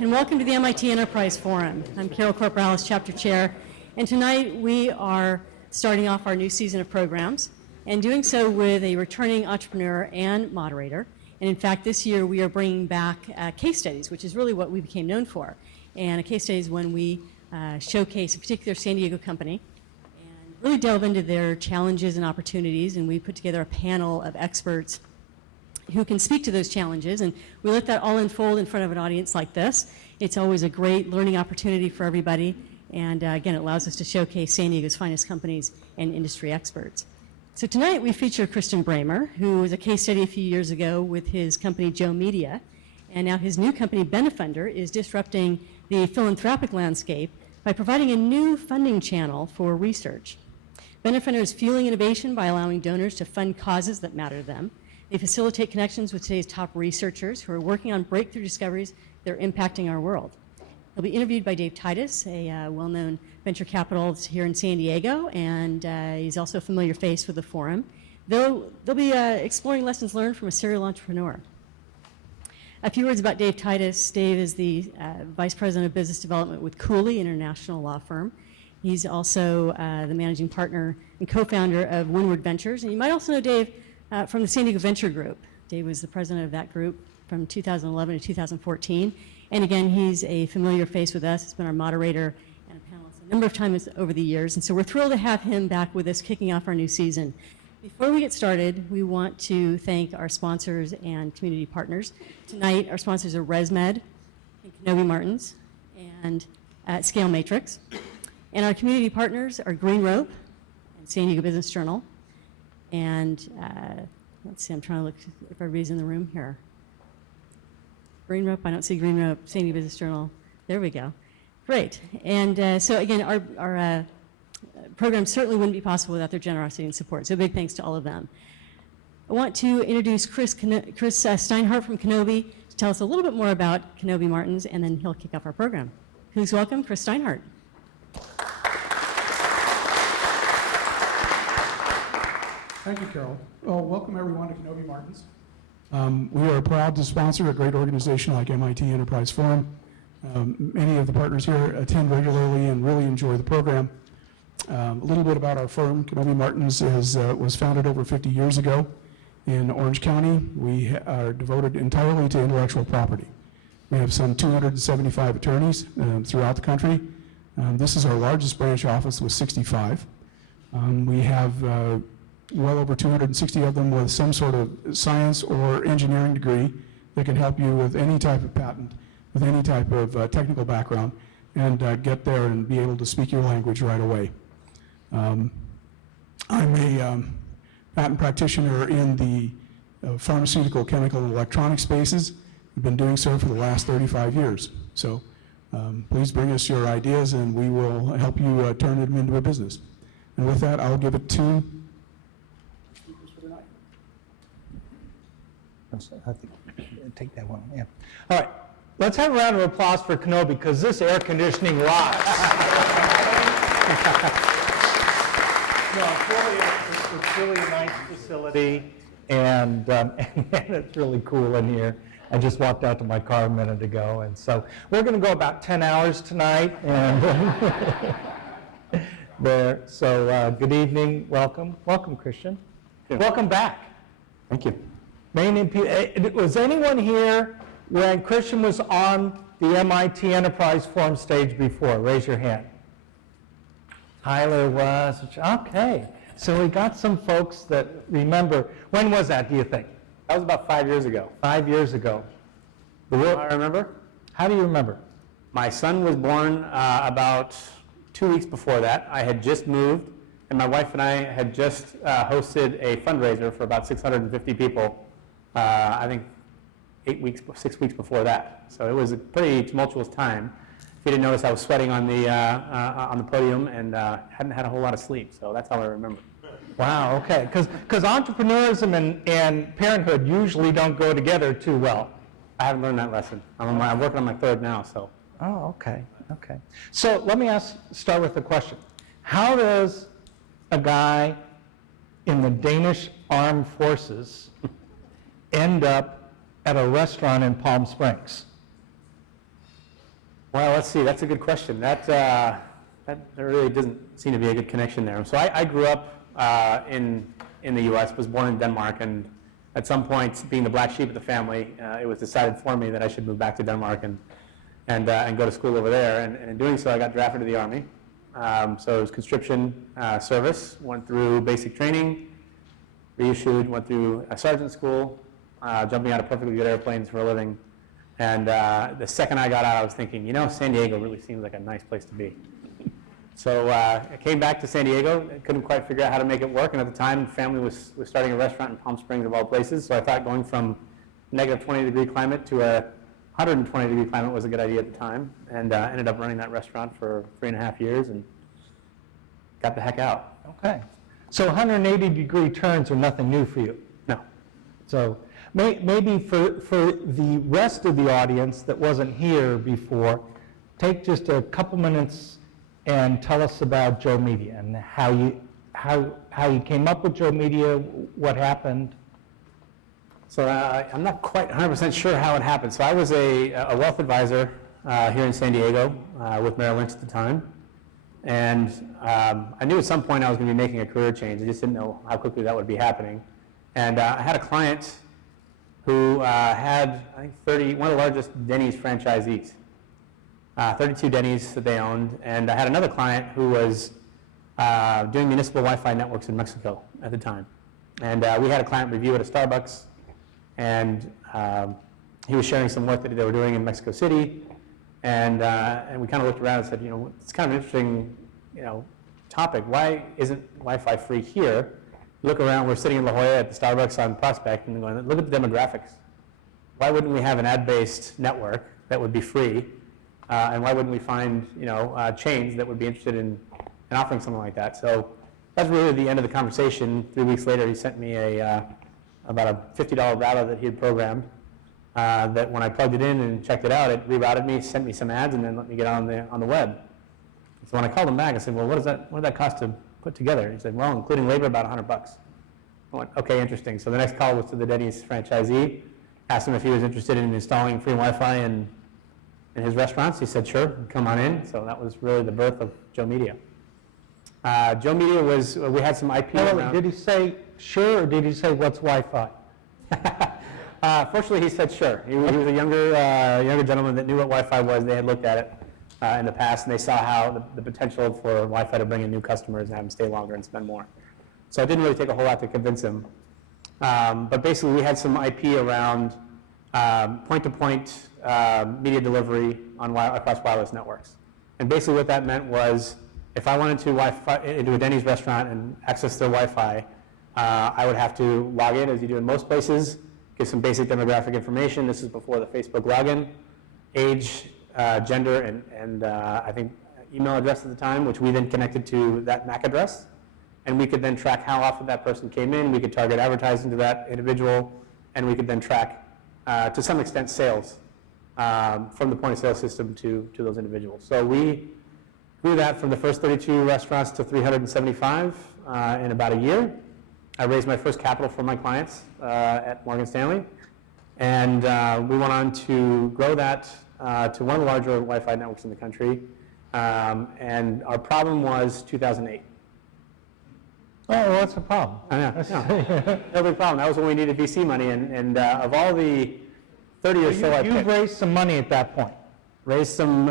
and welcome to the MIT Enterprise Forum. I'm Carol Corporalis, Chapter Chair, and tonight we are starting off our new season of programs, and doing so with a returning entrepreneur and moderator. And in fact, this year we are bringing back case studies, which is really what we became known for. And a case study is when we showcase a particular San Diego company and really delve into their challenges and opportunities, and we put together a panel of experts who can speak to those challenges, and we let that all unfold in front of an audience like this. It's always a great learning opportunity for everybody, and again, it allows us to showcase San Diego's finest companies and industry experts. So tonight we feature Christian Bramer, who was a case study a few years ago with his company Joe Media, and now his new company Benefunder is disrupting the philanthropic landscape by providing a new funding channel for research. Benefunder is fueling innovation by allowing donors to fund causes that matter to them. They facilitate connections with today's top researchers who are working on breakthrough discoveries that are impacting our world. He'll be interviewed by Dave Titus, a well-known venture capitalist here in San Diego, and he's also a familiar face with the forum. They'll be exploring lessons learned from a serial entrepreneur. A few words about Dave Titus. Dave is the Vice President of Business Development with Cooley International Law Firm. He's also the managing partner and co-founder of Windward Ventures, and you might also know Dave from the San Diego Venture Group. Dave was the president of that group from 2011 to 2014. And again, he's a familiar face with us. He's been our moderator and a panelist a number of times over the years. And so we're thrilled to have him back with us, kicking off our new season. Before we get started, we want to thank our sponsors and community partners. Tonight, our sponsors are ResMed and Kenobi Martins and Scale Matrix. And our community partners are Green Rope and San Diego Business Journal. And let's see, I'm trying to look if everybody's in the room here. Green Rope, I don't see Green Rope, San Diego Business Journal. There we go. Great. And so again, our program certainly wouldn't be possible without their generosity and support. So big thanks to all of them. I want to introduce Chris Steinhardt from Kenobi to tell us a little bit more about Kenobi Martins, and then he'll kick off our program. Please welcome Chris Steinhardt. Thank you, Carol. Well, welcome everyone to Kenobi Martins. We are proud to sponsor a great organization like MIT Enterprise Forum. Many of the partners here attend regularly and really enjoy the program. A little bit about our firm. Kenobi Martins was founded over 50 years ago in Orange County. We are devoted entirely to intellectual property. We have some 275 attorneys throughout the country. This is our largest branch office with 65. We have well over 260 of them with some sort of science or engineering degree that can help you with any type of patent, with any type of technical background, and get there and be able to speak your language right away. I'm a patent practitioner in the pharmaceutical, chemical, and electronic spaces. I've been doing so for the last 35 years. So please bring us your ideas and we will help you turn them into a business. And with that, I'll give it to I think take that one. Yeah. All right. Let's have a round of applause for Kenobi because this air conditioning rocks. It's really a nice facility, and it's really cool in here. I just walked out to my car a minute ago, and so we're going to go about 10 hours tonight. And there. So good evening. Welcome, Christian. Yeah. Welcome back. Thank you. Was anyone here when Christian was on the MIT Enterprise Forum stage before? Raise your hand. Tyler was. Okay. So we got some folks that remember. When was that, do you think? That was about 5 years ago. 5 years ago. I remember. How do you remember? My son was born about 2 weeks before that. I had just moved, and my wife and I had just hosted a fundraiser for about 650 people. I think 6 weeks before that. So it was a pretty tumultuous time. If you didn't notice, I was sweating on the podium and hadn't had a whole lot of sleep. So that's how I remember. Wow. Okay. Because entrepreneurism and parenthood usually don't go together too well. I haven't learned that lesson. I'm working on my third now. So. Oh. Okay. Okay. So let me start with the question: how does a guy in the Danish Armed Forces end up at a restaurant in Palm Springs? Well, let's see. That's a good question. That there really doesn't seem to be a good connection there. So I grew up in the U.S., was born in Denmark, and at some point, being the black sheep of the family, it was decided for me that I should move back to Denmark and go to school over there. And in doing so, I got drafted to the Army. So it was conscription service, went through basic training, reissued, went through a sergeant school, jumping out of perfectly good airplanes for a living. And the second I got out, I was thinking, you know, San Diego really seems like a nice place to be. So I came back to San Diego, couldn't quite figure out how to make it work, and at the time, the family was starting a restaurant in Palm Springs of all places, so I thought going from negative 20-degree climate to a 120-degree climate was a good idea at the time, and ended up running that restaurant for 3.5 years and got the heck out. Okay. So 180-degree turns are nothing new for you. No. So maybe for the rest of the audience that wasn't here before, take just a couple minutes and tell us about Joe Media and how you came up with Joe Media, what happened. So I'm not quite 100% sure how it happened. So I was a wealth advisor here in San Diego with Merrill Lynch at the time. And I knew at some point I was going to be making a career change. I just didn't know how quickly that would be happening. And I had a client who had, I think, one of the largest Denny's franchisees. 32 Denny's that they owned, and I had another client who was doing municipal Wi-Fi networks in Mexico at the time. And we had a client review at a Starbucks, and he was sharing some work that they were doing in Mexico City, and we kind of looked around and said, you know, it's kind of an interesting, you know, topic. Why isn't Wi-Fi free here? Look around, we're sitting in La Jolla at the Starbucks on Prospect, and going, look at the demographics. Why wouldn't we have an ad-based network that would be free? And why wouldn't we find, you know, chains that would be interested in offering something like that? So that's really the end of the conversation. 3 weeks later, he sent me about a $50 router that he had programmed. That when I plugged it in and checked it out, it rerouted me, sent me some ads, and then let me get on the web. So when I called him back, I said, well, what did that cost to put together? He said, well, including labor, about $100. I went, okay, interesting. So the next call was to the Denny's franchisee, asked him if he was interested in installing free Wi-Fi in his restaurants. He said, sure, come on in. So that was really the birth of Joe Media. Joe Media was, we had some IP around. Did he say sure, or did he say what's Wi-Fi? Fortunately, he said sure. He was a younger gentleman that knew what Wi-Fi was. They had looked at it in the past, and they saw how the potential for Wi-Fi to bring in new customers and have them stay longer and spend more. So it didn't really take a whole lot to convince him. But basically, we had some IP around point-to-point media delivery across wireless networks. And basically what that meant was, if I wanted to Wi-Fi into a Denny's restaurant and access their Wi-Fi, I would have to log in, as you do in most places, give some basic demographic information. This is before the Facebook login, age, gender, and I think email address at the time, which we then connected to that MAC address. And we could then track how often that person came in. We could target advertising to that individual, and we could then track, to some extent, sales from the point of sale system to those individuals. So we grew that from the first 32 restaurants to 375 in about a year. I raised my first capital for my clients at Morgan Stanley, and we went on to grow that to one of the larger Wi-Fi networks in the country. And our problem was 2008. Oh, well, that's a problem. I know. No big problem. That was when we needed VC money, and of all the 30 or so I You've picked, raised some money at that point. raised some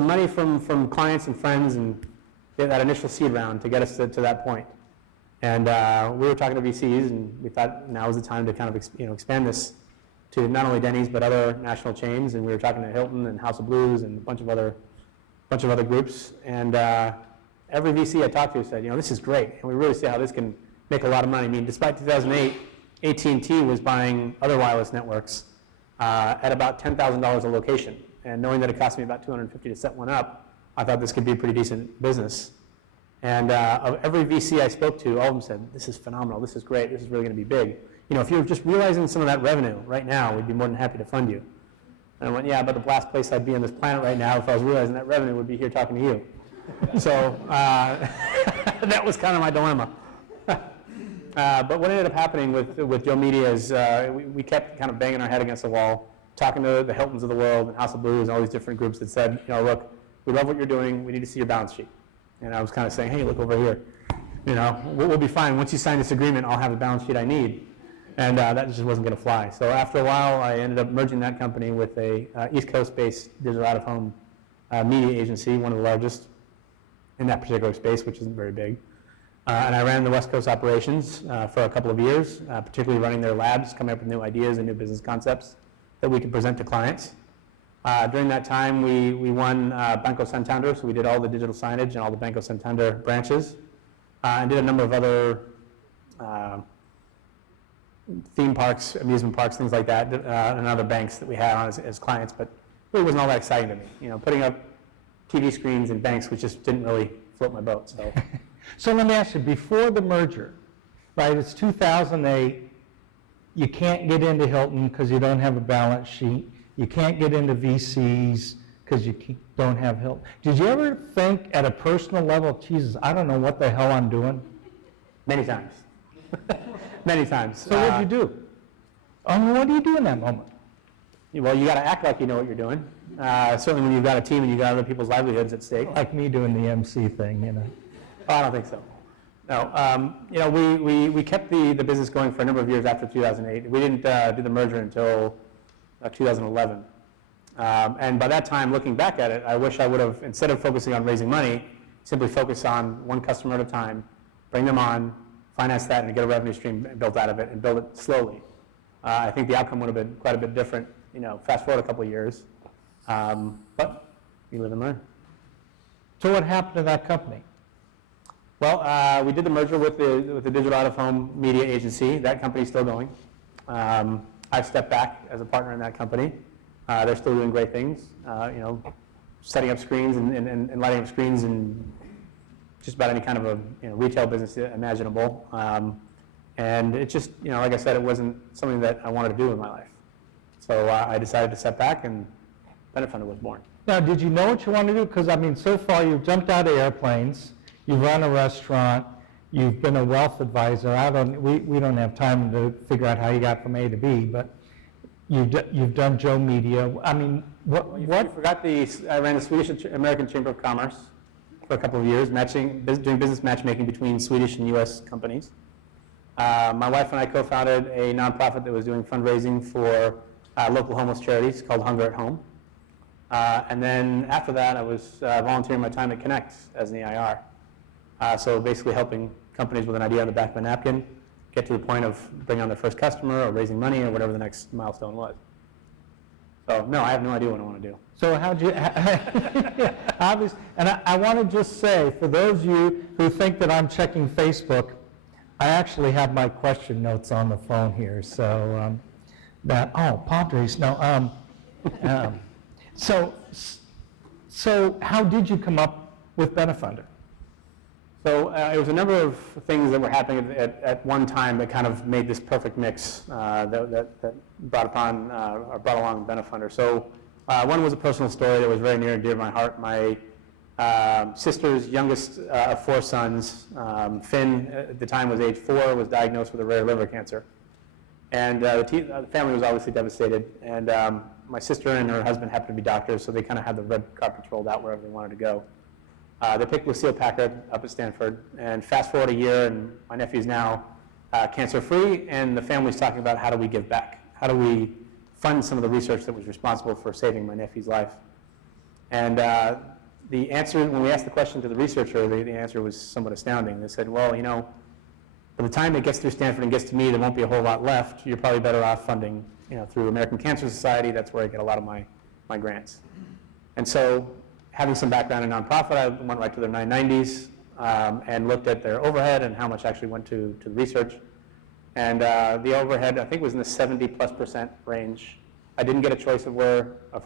money from clients and friends, and did that initial seed round to get us to that point. And we were talking to VCs, and we thought now was the time to kind of expand this to not only Denny's but other national chains. And we were talking to Hilton and House of Blues and a bunch of other groups. And every VC I talked to said, this is great, and we really see how this can make a lot of money. I mean, despite 2008, AT&T was buying other wireless networks at about $10,000 a location. And knowing that it cost me about $250 to set one up, I thought this could be a pretty decent business. And of every VC I spoke to, all of them said, this is phenomenal, this is great, this is really going to be big. If you're just realizing some of that revenue right now, we'd be more than happy to fund you. And I went, yeah, but the last place I'd be on this planet right now if I was realizing that revenue would be here talking to you. So that was kind of my dilemma. But what ended up happening with Joe Media is we kept kind of banging our head against the wall. talking to the Hiltons of the world and House of Blues and all these different groups that said, look, we love what you're doing. We need to see your balance sheet. And I was kind of saying, hey, look over here. We'll be fine. Once you sign this agreement, I'll have the balance sheet I need. And that just wasn't going to fly. So after a while, I ended up merging that company with a East Coast-based digital out-of-home media agency, one of the largest in that particular space, which isn't very big. And I ran the West Coast operations for a couple of years, particularly running their labs, coming up with new ideas and new business concepts that we could present to clients. During that time, we won Banco Santander, so we did all the digital signage and all the Banco Santander branches, and did a number of other theme parks, amusement parks, things like that, and other banks that we had on as clients, but really wasn't all that exciting to me. Putting up TV screens in banks, which just didn't really float my boat. So, So let me ask you, before the merger, right, it's 2008, you can't get into Hilton because you don't have a balance sheet. You can't get into VCs because you don't have Hilton. Did you ever think at a personal level, Jesus, I don't know what the hell I'm doing? many times. Many times. So what'd you do? What do you do in that moment? Well, you got to act like you know what you're doing. Certainly when you've got a team and you've got other people's livelihoods at stake. Like me doing the MC thing, Oh, I don't think so. No, we kept the business going for a number of years after 2008. We didn't do the merger until 2011. And by that time, looking back at it, I wish I would have, instead of focusing on raising money, simply focus on one customer at a time, bring them on, finance that, and get a revenue stream built out of it, and build it slowly. I think the outcome would have been quite a bit different, fast forward a couple of years. But you live and learn. So what happened to that company? Well, we did the merger with the digital out-of-home media agency. That company's still going. I've stepped back as a partner in that company. They're still doing great things, setting up screens and lighting up screens in just about any kind of a retail business imaginable. And it just, like I said, it wasn't something that I wanted to do in my life. So I decided to step back, and BenefitFunder was born. Now, did you know what you wanted to do? Because, so far you've jumped out of airplanes, you've run a restaurant, you've been a wealth advisor. We don't have time to figure out how you got from A to B, but you've done Joe Media. What? You forgot I ran the Swedish American Chamber of Commerce for a couple of years, doing business matchmaking between Swedish and U.S. companies. My wife and I co-founded a nonprofit that was doing fundraising for local homeless charities called Hunger at Home. And then after that, I was volunteering my time at Connect as an EIR. So basically helping companies with an idea on the back of a napkin get to the point of bringing on their first customer or raising money or whatever the next milestone was. So no, I have no idea what I want to do. So how'd you, obviously, and I want to just say, for those of you who think that I'm checking Facebook, I actually have my question notes on the phone here, so Padres, no. So how did you come up with BenefitFunder? So it was a number of things that were happening at one time that kind of made this perfect mix that brought along BenefitFunder. So one was a personal story that was very near and dear to my heart. My sister's youngest of four sons, Finn, at the time was age 4, was diagnosed with a rare liver cancer. And the family was obviously devastated. And my sister and her husband happened to be doctors, so they kind of had the red carpet rolled out wherever they wanted to go. They picked Lucille Packard up at Stanford, and fast forward a year, and my nephew's now cancer-free, and the family's talking about how do we give back? How do we fund some of the research that was responsible for saving my nephew's life? And the answer, when we asked the question to the researcher, the answer was somewhat astounding. They said, well, by the time it gets through Stanford and gets to me, there won't be a whole lot left. You're probably better off funding, through American Cancer Society. That's where I get a lot of my grants. And so, having some background in nonprofit, I went right to their 990s and looked at their overhead and how much actually went to the research. And the overhead, I think, was in the 70+% range. I didn't get a choice of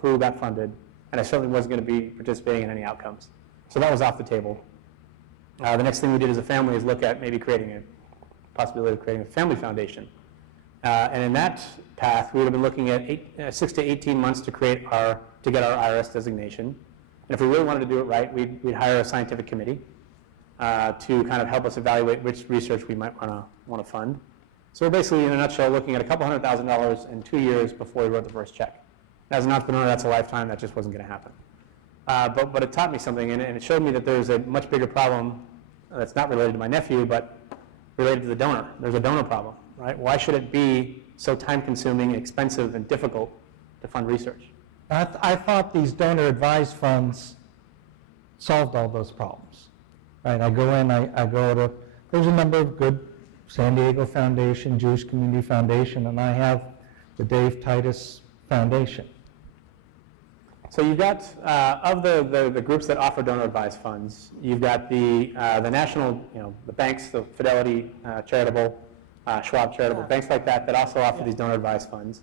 who got funded, and I certainly wasn't going to be participating in any outcomes. So that was off the table. The next thing we did as a family is look at maybe creating a possibility of creating a family foundation. And in that path, we would have been looking at 6 to 18 months to get our IRS designation. And if we really wanted to do it right, we'd hire a scientific committee to kind of help us evaluate which research we might want to fund. So we're basically, in a nutshell, looking at a couple $100,000 in 2 years before we wrote the first check. As an entrepreneur, that's a lifetime. That just wasn't going to happen. But it taught me something, and it showed me that there's a much bigger problem that's not related to my nephew, but related to the donor. There's a donor problem, right? Why should it be so time-consuming, expensive, and difficult to fund research? I thought these donor-advised funds solved all those problems, right? I go in, I go to, there's a number of good, San Diego Foundation, Jewish Community Foundation, and I have the Dave Titus Foundation. So you've got, of the groups that offer donor-advised funds, you've got the national, the banks, the Fidelity Charitable, Schwab Charitable, banks like that also offer these donor-advised funds.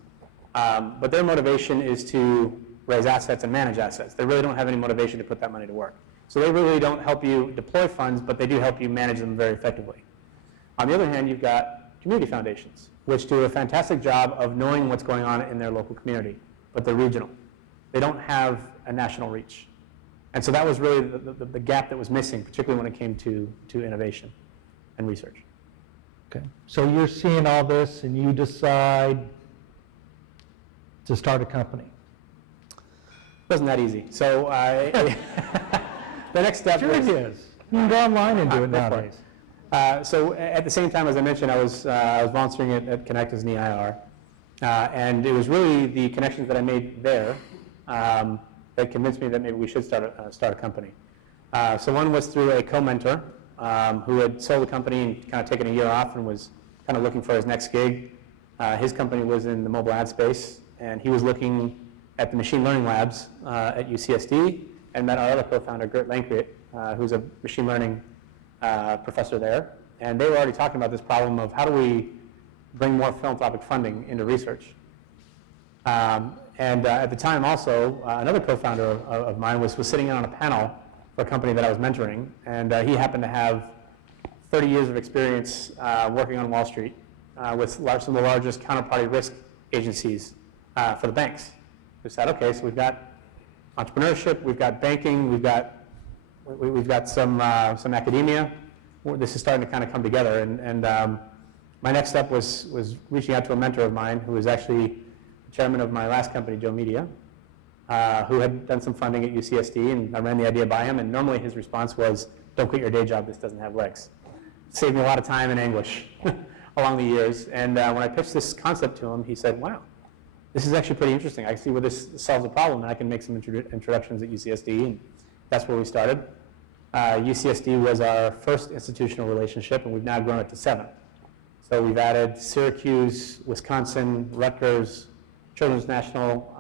But their motivation is to raise assets and manage assets. They really don't have any motivation to put that money to work. So they really don't help you deploy funds, but they do help you manage them very effectively. On the other hand, you've got community foundations, which do a fantastic job of knowing what's going on in their local community, but they're regional. They don't have a national reach. And so that was really the gap that was missing, particularly when it came to innovation and research. Okay. So you're seeing all this and you decide to start a company. Wasn't that easy. So the next step Sure was... it is. You can go online and do it nowadays. So at the same time, as I mentioned, I was volunteering at Connect as an EIR. And it was really the connections that I made there that convinced me that maybe we should start a company. So one was through a co-mentor who had sold the company and kind of taken a year off and was kind of looking for his next gig. His company was in the mobile ad space, and he was looking at the machine learning labs at UCSD and met our other co-founder, Gert Lankriet, who's a machine learning professor there. And they were already talking about this problem of how do we bring more philanthropic funding into research. And at the time also, another co-founder of mine was sitting in on a panel for a company that I was mentoring, and he happened to have 30 years of experience working on Wall Street with some of the largest counterparty risk agencies for the banks. We said, okay, so we've got entrepreneurship, we've got banking, we've got some academia. This is starting to kind of come together, and my next step was reaching out to a mentor of mine who was actually chairman of my last company, Joe Media, who had done some funding at UCSD, and I ran the idea by him, and normally his response was, don't quit your day job, this doesn't have legs. It saved me a lot of time and anguish along the years, and when I pitched this concept to him, he said, wow, this is actually pretty interesting. I see where this solves a problem, and I can make some introductions at UCSD, and that's where we started. UCSD was our first institutional relationship, and we've now grown it to 7. So we've added Syracuse, Wisconsin, Rutgers, Children's National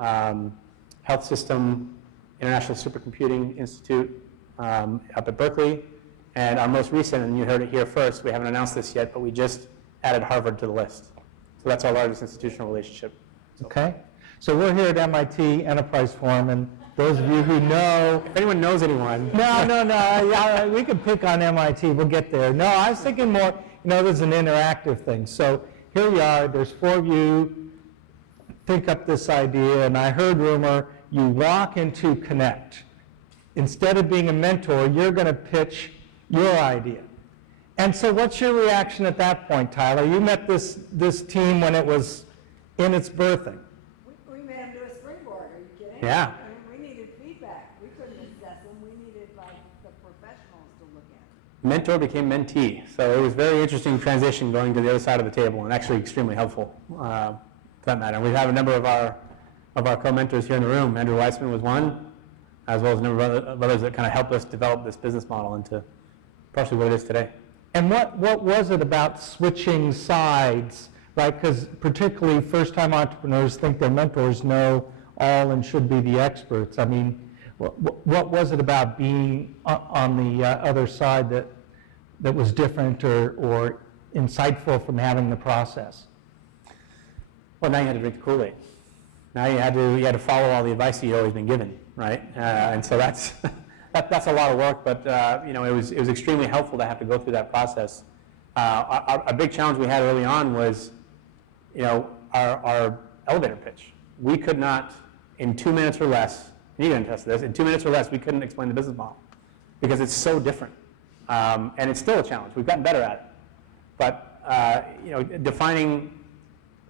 Health System, International Supercomputing Institute up at Berkeley, and our most recent, and you heard it here first, we haven't announced this yet, but we just added Harvard to the list. So that's our largest institutional relationship. Okay. So we're here at MIT Enterprise Forum, and those of you who know... If anyone knows anyone... No, yeah, we can pick on MIT, we'll get there. No, I was thinking more, there's an interactive thing. So here you are, there's 4 of you, think up this idea, and I heard rumor, you walk into Connect. Instead of being a mentor, you're going to pitch your idea. And so what's your reaction at that point, Tyler? You met this team when it was in its birthing. We made them do a springboard, are you kidding? Yeah. I mean, we needed feedback. We couldn't assess them. We needed like the professionals to look at them. Mentor became mentee. So it was a very interesting transition going to the other side of the table, and actually extremely helpful for that matter. And we have a number of our co-mentors here in the room. Andrew Weissman was one, as well as a number of others that kind of helped us develop this business model into partially what it is today. And what was it about switching sides, right? Because particularly first-time entrepreneurs think their mentors know all and should be the experts. I mean, what was it about being on the other side that was different or insightful from having the process? Well, now you had to drink the Kool-Aid. Now you had to follow all the advice that you'd always been given, right? And so that's a lot of work, but it was extremely helpful to have to go through that process. A big challenge we had early on was, our elevator pitch. We could not, in 2 minutes or less, you can attest to this, in 2 minutes or less, we couldn't explain the business model because it's so different. And it's still a challenge. We've gotten better at it. But, defining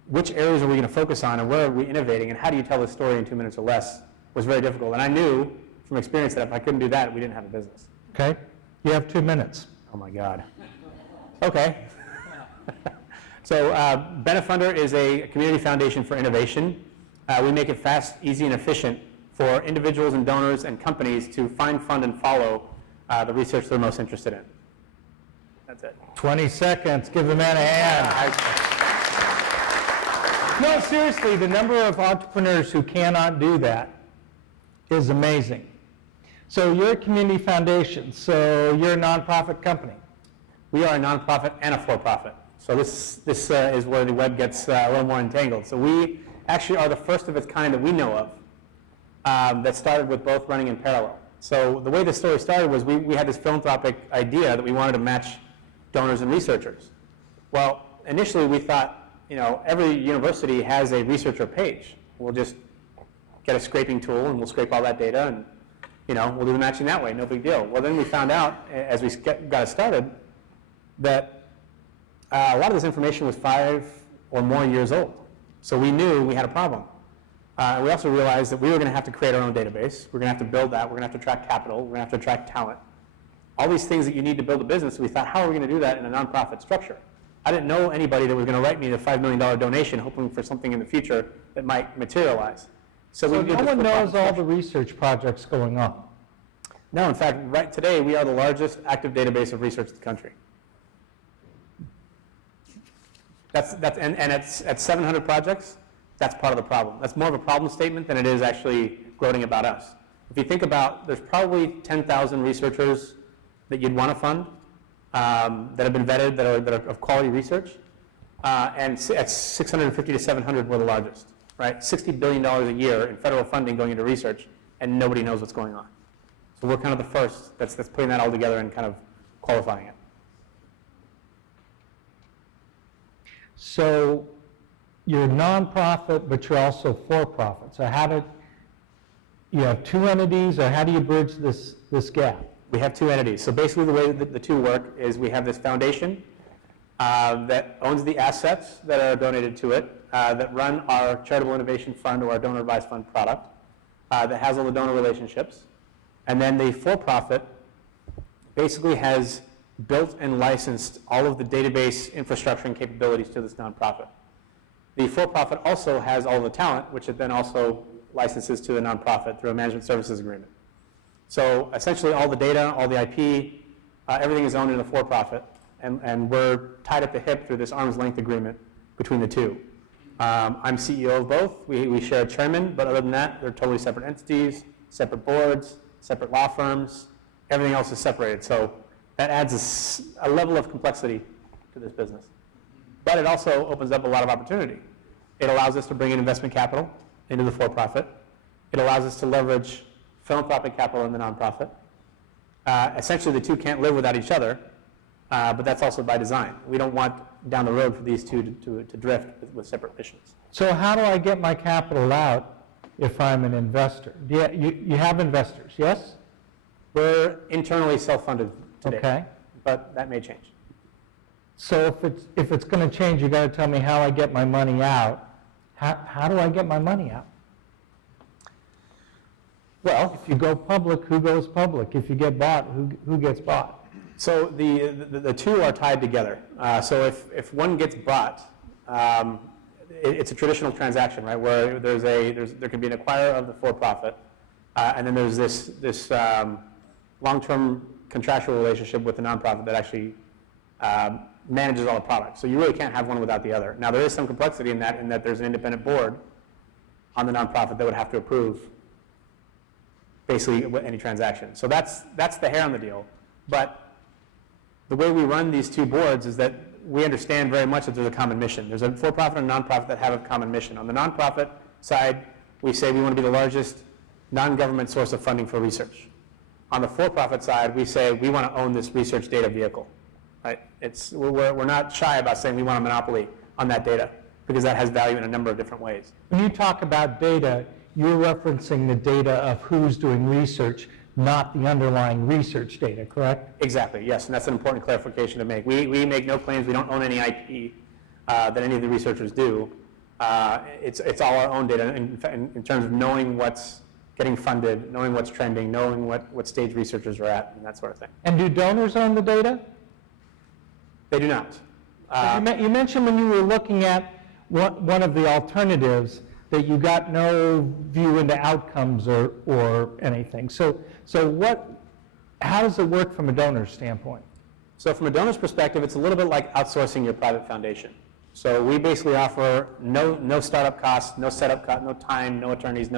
which areas are we going to focus on and where are we innovating and how do you tell the story in 2 minutes or less was very difficult. And I knew from experience that if I couldn't do that, we didn't have a business. Okay, you have 2 minutes. Oh my God. Okay. So Benefunder is a community foundation for innovation. We make it fast, easy, and efficient for individuals and donors and companies to find, fund, and follow the research they're most interested in. That's it. 20 seconds, give the man a hand. No, seriously, the number of entrepreneurs who cannot do that is amazing. So you're a community foundation, so you're a nonprofit company. We are a nonprofit and a for-profit. So this is where the web gets a little more entangled. So we actually are the first of its kind that we know of that started with both running in parallel. So the way the story started was we had this philanthropic idea that we wanted to match donors and researchers. Well, initially we thought, every university has a researcher page. We'll just get a scraping tool and we'll scrape all that data and, we'll do the matching that way, no big deal. Well, then we found out, as we got it started, that a lot of this information was 5 or more years old. So we knew we had a problem. We also realized that we were going to have to create our own database. We're going to have to build that. We're going to have to attract capital. We're going to have to attract talent. All these things that you need to build a business, we thought, how are we going to do that in a nonprofit structure? I didn't know anybody that was going to write me the $5 million donation hoping for something in the future that might materialize. So we no did this one for knows profit all the structure. research projects going on. No, in fact, right today, we are the largest active database of research in the country. And at 700 projects, that's part of the problem. That's more of a problem statement than it is actually gloating about us. If you think about, there's probably 10,000 researchers that you'd want to fund that have been vetted, that are of quality research, and at 650 to 700, we're the largest, right? $60 billion a year in federal funding going into research, and nobody knows what's going on. So we're kind of the first that's putting that all together and kind of qualifying it. So you're nonprofit, but you're also for-profit. So how do you have 2 entities, or how do you bridge this gap? We have 2 entities. So basically the way that the two work is we have this foundation that owns the assets that are donated to it, that run our Charitable Innovation Fund or our Donor Advised Fund product, that has all the donor relationships. And then the for-profit basically has built and licensed all of the database infrastructure and capabilities to this nonprofit. The for-profit also has all the talent, which it then also licenses to the nonprofit through a management services agreement. So essentially all the data, all the IP, everything is owned in the for-profit, and we're tied at the hip through this arm's length agreement between the two. I'm CEO of both. We share a chairman, but other than that, they're totally separate entities, separate boards, separate law firms. Everything else is separated. So that adds a level of complexity to this business. But it also opens up a lot of opportunity. It allows us to bring in investment capital into the for-profit. It allows us to leverage philanthropic capital in the nonprofit. Essentially, the two can't live without each other, but that's also by design. We don't want down the road for these two to drift with separate missions. So how do I get my capital out if I'm an investor? You have investors, yes? We're internally self-funded today, Okay. but that may change. So if it's going to change, you got to tell me how I get my money out. How do I get my money out? Well, If you go public, who goes public? If you get bought, who gets bought? so the two are tied together. So if one gets bought, it's a traditional transaction, right? Where there can be an acquirer of the for-profit, and then there's this long-term contractual relationship with the nonprofit that actually manages all the products. So you really can't have one without the other. Now there is some complexity in that there's an independent board on the nonprofit that would have to approve basically any transaction. So that's the hair on the deal. But the way we run these two boards is that we understand very much that there's a common mission. There's a for-profit and a nonprofit that have a common mission. On the nonprofit side, we say we want to be the largest non-government source of funding for research. On the for-profit side, we say we want to own this research data vehicle. Right? We're not shy about saying we want a monopoly on that data because that has value in a number of different ways. When you talk about data, you're referencing the data of who's doing research, not the underlying research data, correct? Exactly, yes, and that's an important clarification to make. We make no claims, we don't own any IP that any of the researchers do. It's all our own data in terms of knowing what's getting funded, knowing what's trending, knowing what stage researchers are at, and that sort of thing. And do donors own the data? They do not. You mentioned when you were looking at one of the alternatives that you got no view into outcomes or anything. So how does it work from a donor standpoint? So from a donor's perspective, it's a little bit like outsourcing your private foundation. So we basically offer no startup costs, no setup cost, no time, no attorneys,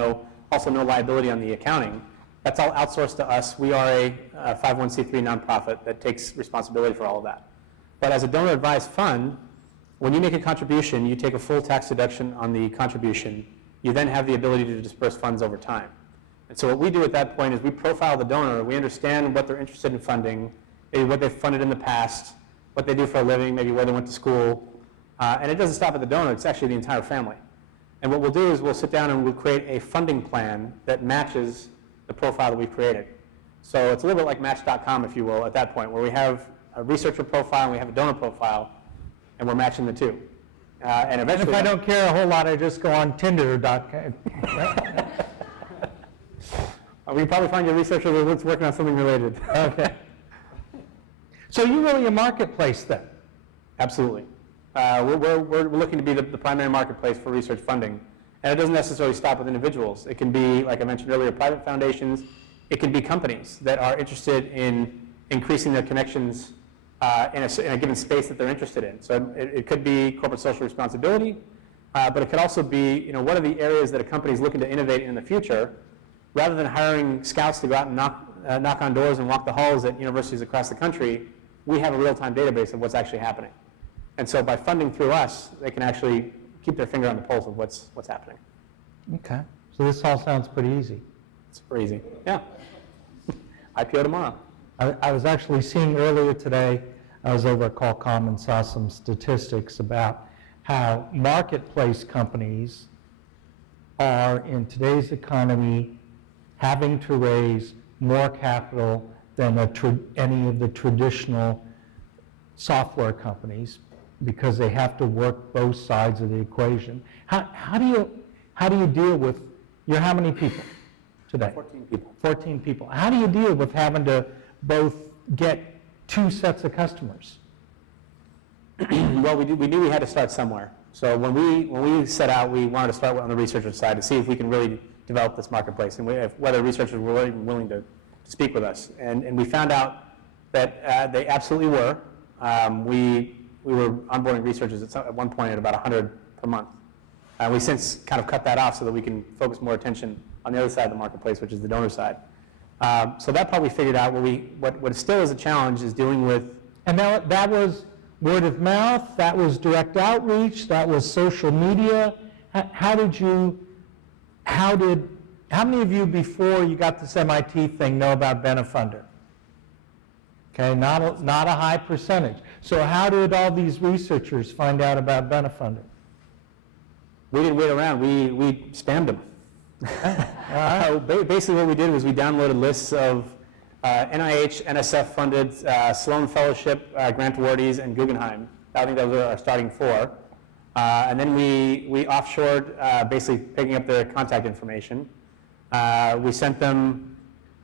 also no liability on the accounting. That's all outsourced to us. We are a 501c3 nonprofit that takes responsibility for all of that. But as a donor-advised fund, when you make a contribution, you take a full tax deduction on the contribution. You then have the ability to disperse funds over time. And so what we do at that point is we profile the donor. We understand what they're interested in funding, maybe what they've funded in the past, what they do for a living, maybe where they went to school. And it doesn't stop at the donor. It's actually the entire family. And what we'll do is we'll sit down and we'll create a funding plan that matches the profile that we've created. So it's a little bit like Match.com, if you will, at that point, where we have a researcher profile and we have a donor profile, and we're matching the two. And And eventually, if I don't care a whole lot, I just go on Tinder.com. we can probably find you a researcher that's working on something related. Okay. So you're really a marketplace then? Absolutely. We're looking to be the primary marketplace for research funding. And it doesn't necessarily stop with individuals. It can be, like I mentioned earlier, private foundations. It can be companies that are interested in increasing their connections in a given space that they're interested in. So it could be corporate social responsibility, but it could also be, what are the areas that a company is looking to innovate in the future, rather than hiring scouts to go out and knock on doors and walk the halls at universities across the country. We have a real-time database of what's actually happening. And so by funding through us, they can actually keep their finger on the pulse of what's happening. Okay. So this all sounds pretty easy. It's super easy. Yeah. IPO tomorrow. I was actually seeing earlier today, I was over at Qualcomm and saw some statistics about how marketplace companies are, in today's economy, having to raise more capital than any of the traditional software companies, because they have to work both sides of the equation. How do you deal with, you're how many people today? 14 people. 14 people. How do you deal with having to both get two sets of customers? Well, we knew we had to start somewhere. So when we set out, we wanted to start on the researcher side to see if we can really develop this marketplace, and whether researchers were really willing to speak with us. And we found out that they absolutely were. We were onboarding researchers at one point at about 100 per month. We since kind of cut that off so that we can focus more attention on the other side of the marketplace, which is the donor side. So that part we figured out. What still is a challenge is dealing with. And now that was word of mouth, that was direct outreach, that was social media. How many of you before you got this MIT thing know about Benefunder? Okay, not a high percentage. So how did all these researchers find out about Benefunder? We didn't wait around. We spammed them. Basically what we did was we downloaded lists of NIH, NSF-funded Sloan Fellowship grant awardees and Guggenheim. I think those were our starting four. And then we offshored, basically picking up their contact information. We sent them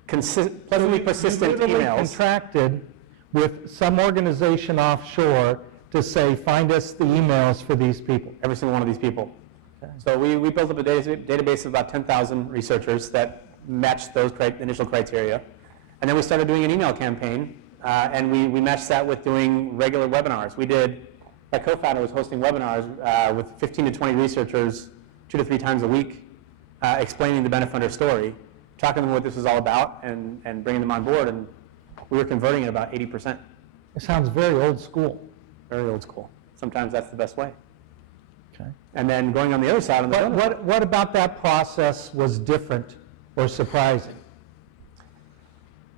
pleasantly persistent You literally emails. contracted with some organization offshore to say, find us the emails for these people. Every single one of these people. So we built up a database of about 10,000 researchers that matched those initial criteria. And then we started doing an email campaign, and we matched that with doing regular webinars. My co-founder was hosting webinars with 15 to 20 researchers 2 to 3 times a week, explaining the Benefunder story, talking to them what this was all about, and bringing them on board. And we were converting at about 80%. It sounds very old school. Very old school. Sometimes that's the best way. Okay. And then going on the other side, What about that process was different or surprising?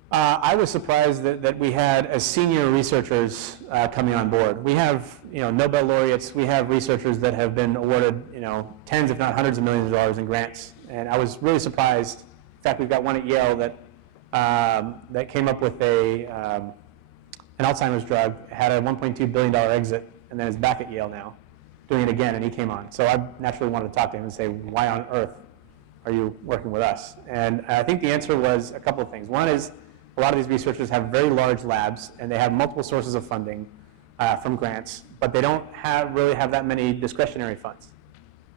I was surprised that we had as senior researchers coming on board. We have Nobel laureates. We have researchers that have been awarded tens, if not hundreds of millions of dollars in grants. And I was really surprised. In fact, we've got one at Yale that came up with an Alzheimer's drug, had a $1.2 billion exit, and then is back at Yale now. doing it again, and he came on. So I naturally wanted to talk to him and say, why on earth are you working with us? And I think the answer was a couple of things. One is a lot of these researchers have very large labs, and they have multiple sources of funding from grants, but they don't really have that many discretionary funds.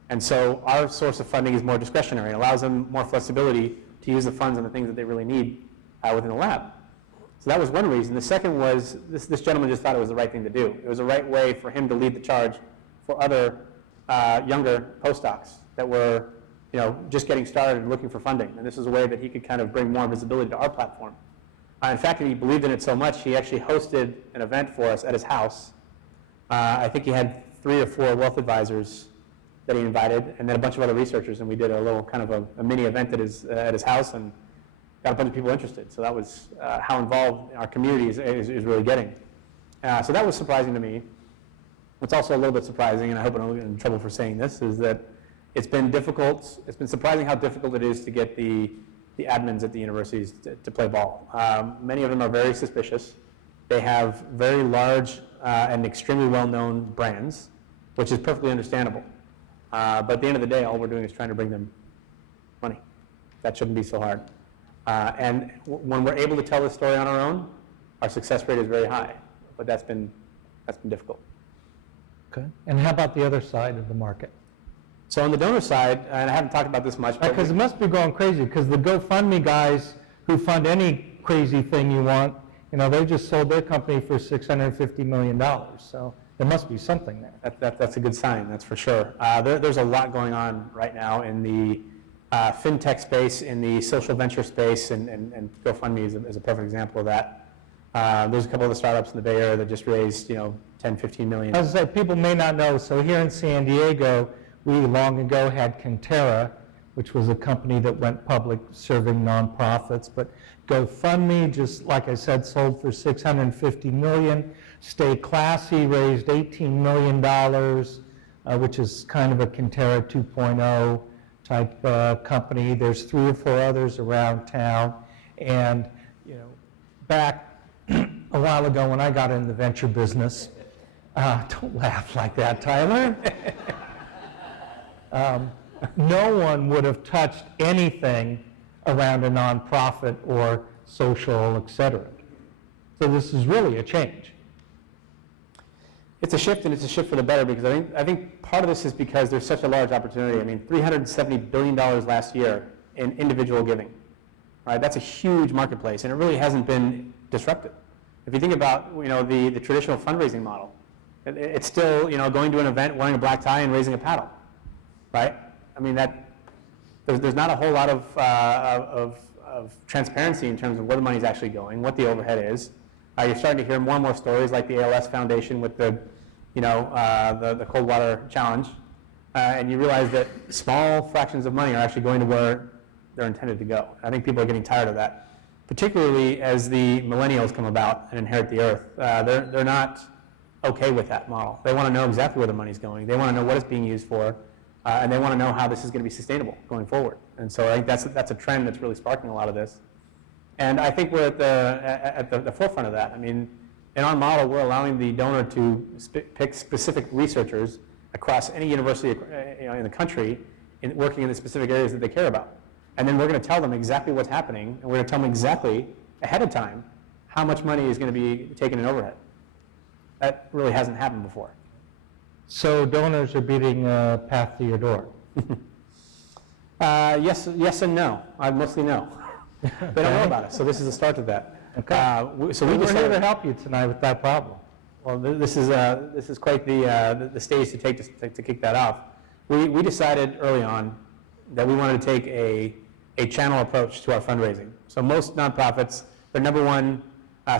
And so our source of funding is more discretionary. It allows them more flexibility to use the funds on the things that they really need within the lab. So that was one reason. The second was this gentleman just thought it was the right thing to do. It was the right way for him to lead the charge for other younger postdocs that were just getting started and looking for funding. And this is a way that he could kind of bring more visibility to our platform. In fact, he believed in it so much, he actually hosted an event for us at his house. I think he had 3 or 4 wealth advisors that he invited, and then a bunch of other researchers, and we did a little kind of a mini event at his house, and got a bunch of people interested. So that was how involved our community is really getting. So that was surprising to me. What's also a little bit surprising, and I hope I don't get in trouble for saying this, is that it's been difficult. It's been surprising how difficult it is to get the admins at the universities to play ball. Many of them are very suspicious. They have very large and extremely well-known brands, which is perfectly understandable. But at the end of the day, all we're doing is trying to bring them money. That shouldn't be so hard. And when we're able to tell this story on our own, our success rate is very high. But that's been difficult. Okay. And how about the other side of the market? So on the donor side, and I haven't talked about this much, but Because it must be going crazy, because the GoFundMe guys who fund any crazy thing you want, they just sold their company for $650 million. So there must be something there. That's a good sign, that's for sure. There's a lot going on right now in the fintech space, in the social venture space, and GoFundMe is a perfect example of that. There's a couple of the startups in the Bay Area that just raised, 10, 15 million. As I say, people may not know, so here in San Diego, we long ago had Conterra, which was a company that went public serving nonprofits, but GoFundMe, just like I said, sold for $650 million. Stay Classy raised $18 million, which is kind of a Conterra 2.0 type company. There's 3 or 4 others around town. And, back a while ago when I got in the venture business, don't laugh like that, Tyler. No one would have touched anything around a nonprofit or social, et cetera. So this is really a change. It's a shift, and it's a shift for the better, because I think part of this is because there's such a large opportunity. I mean, $370 billion last year in individual giving. Right? That's a huge marketplace, and it really hasn't been disrupted. If you think about the traditional fundraising model, it's still going to an event, wearing a black tie, and raising a paddle. Right? I mean, there's not a whole lot of transparency in terms of where the money is actually going, what the overhead is. You're starting to hear more and more stories like the ALS Foundation with the Cold Water Challenge, and you realize that small fractions of money are actually going to where they're intended to go. I think people are getting tired of that, particularly as the millennials come about and inherit the earth. They're not okay with that model. They want to know exactly where the money's going. They want to know what it's being used for. And they want to know how this is going to be sustainable going forward. And so I think that's a trend that's really sparking a lot of this. And I think we're at the forefront of that. I mean, in our model, we're allowing the donor to pick specific researchers across any university in the country working in the specific areas that they care about. And then we're going to tell them exactly what's happening, and we're going to tell them exactly ahead of time how much money is going to be taken in overhead. That really hasn't happened before. So donors are beating path to your door. Yes and no. Mostly no. They don't know about it, so this is the start of that. Okay. So we're here decided to help you tonight with that problem. Well, this is quite the stage to take to kick that off. We decided early on that we wanted to take a channel approach to our fundraising. So most nonprofits, their number one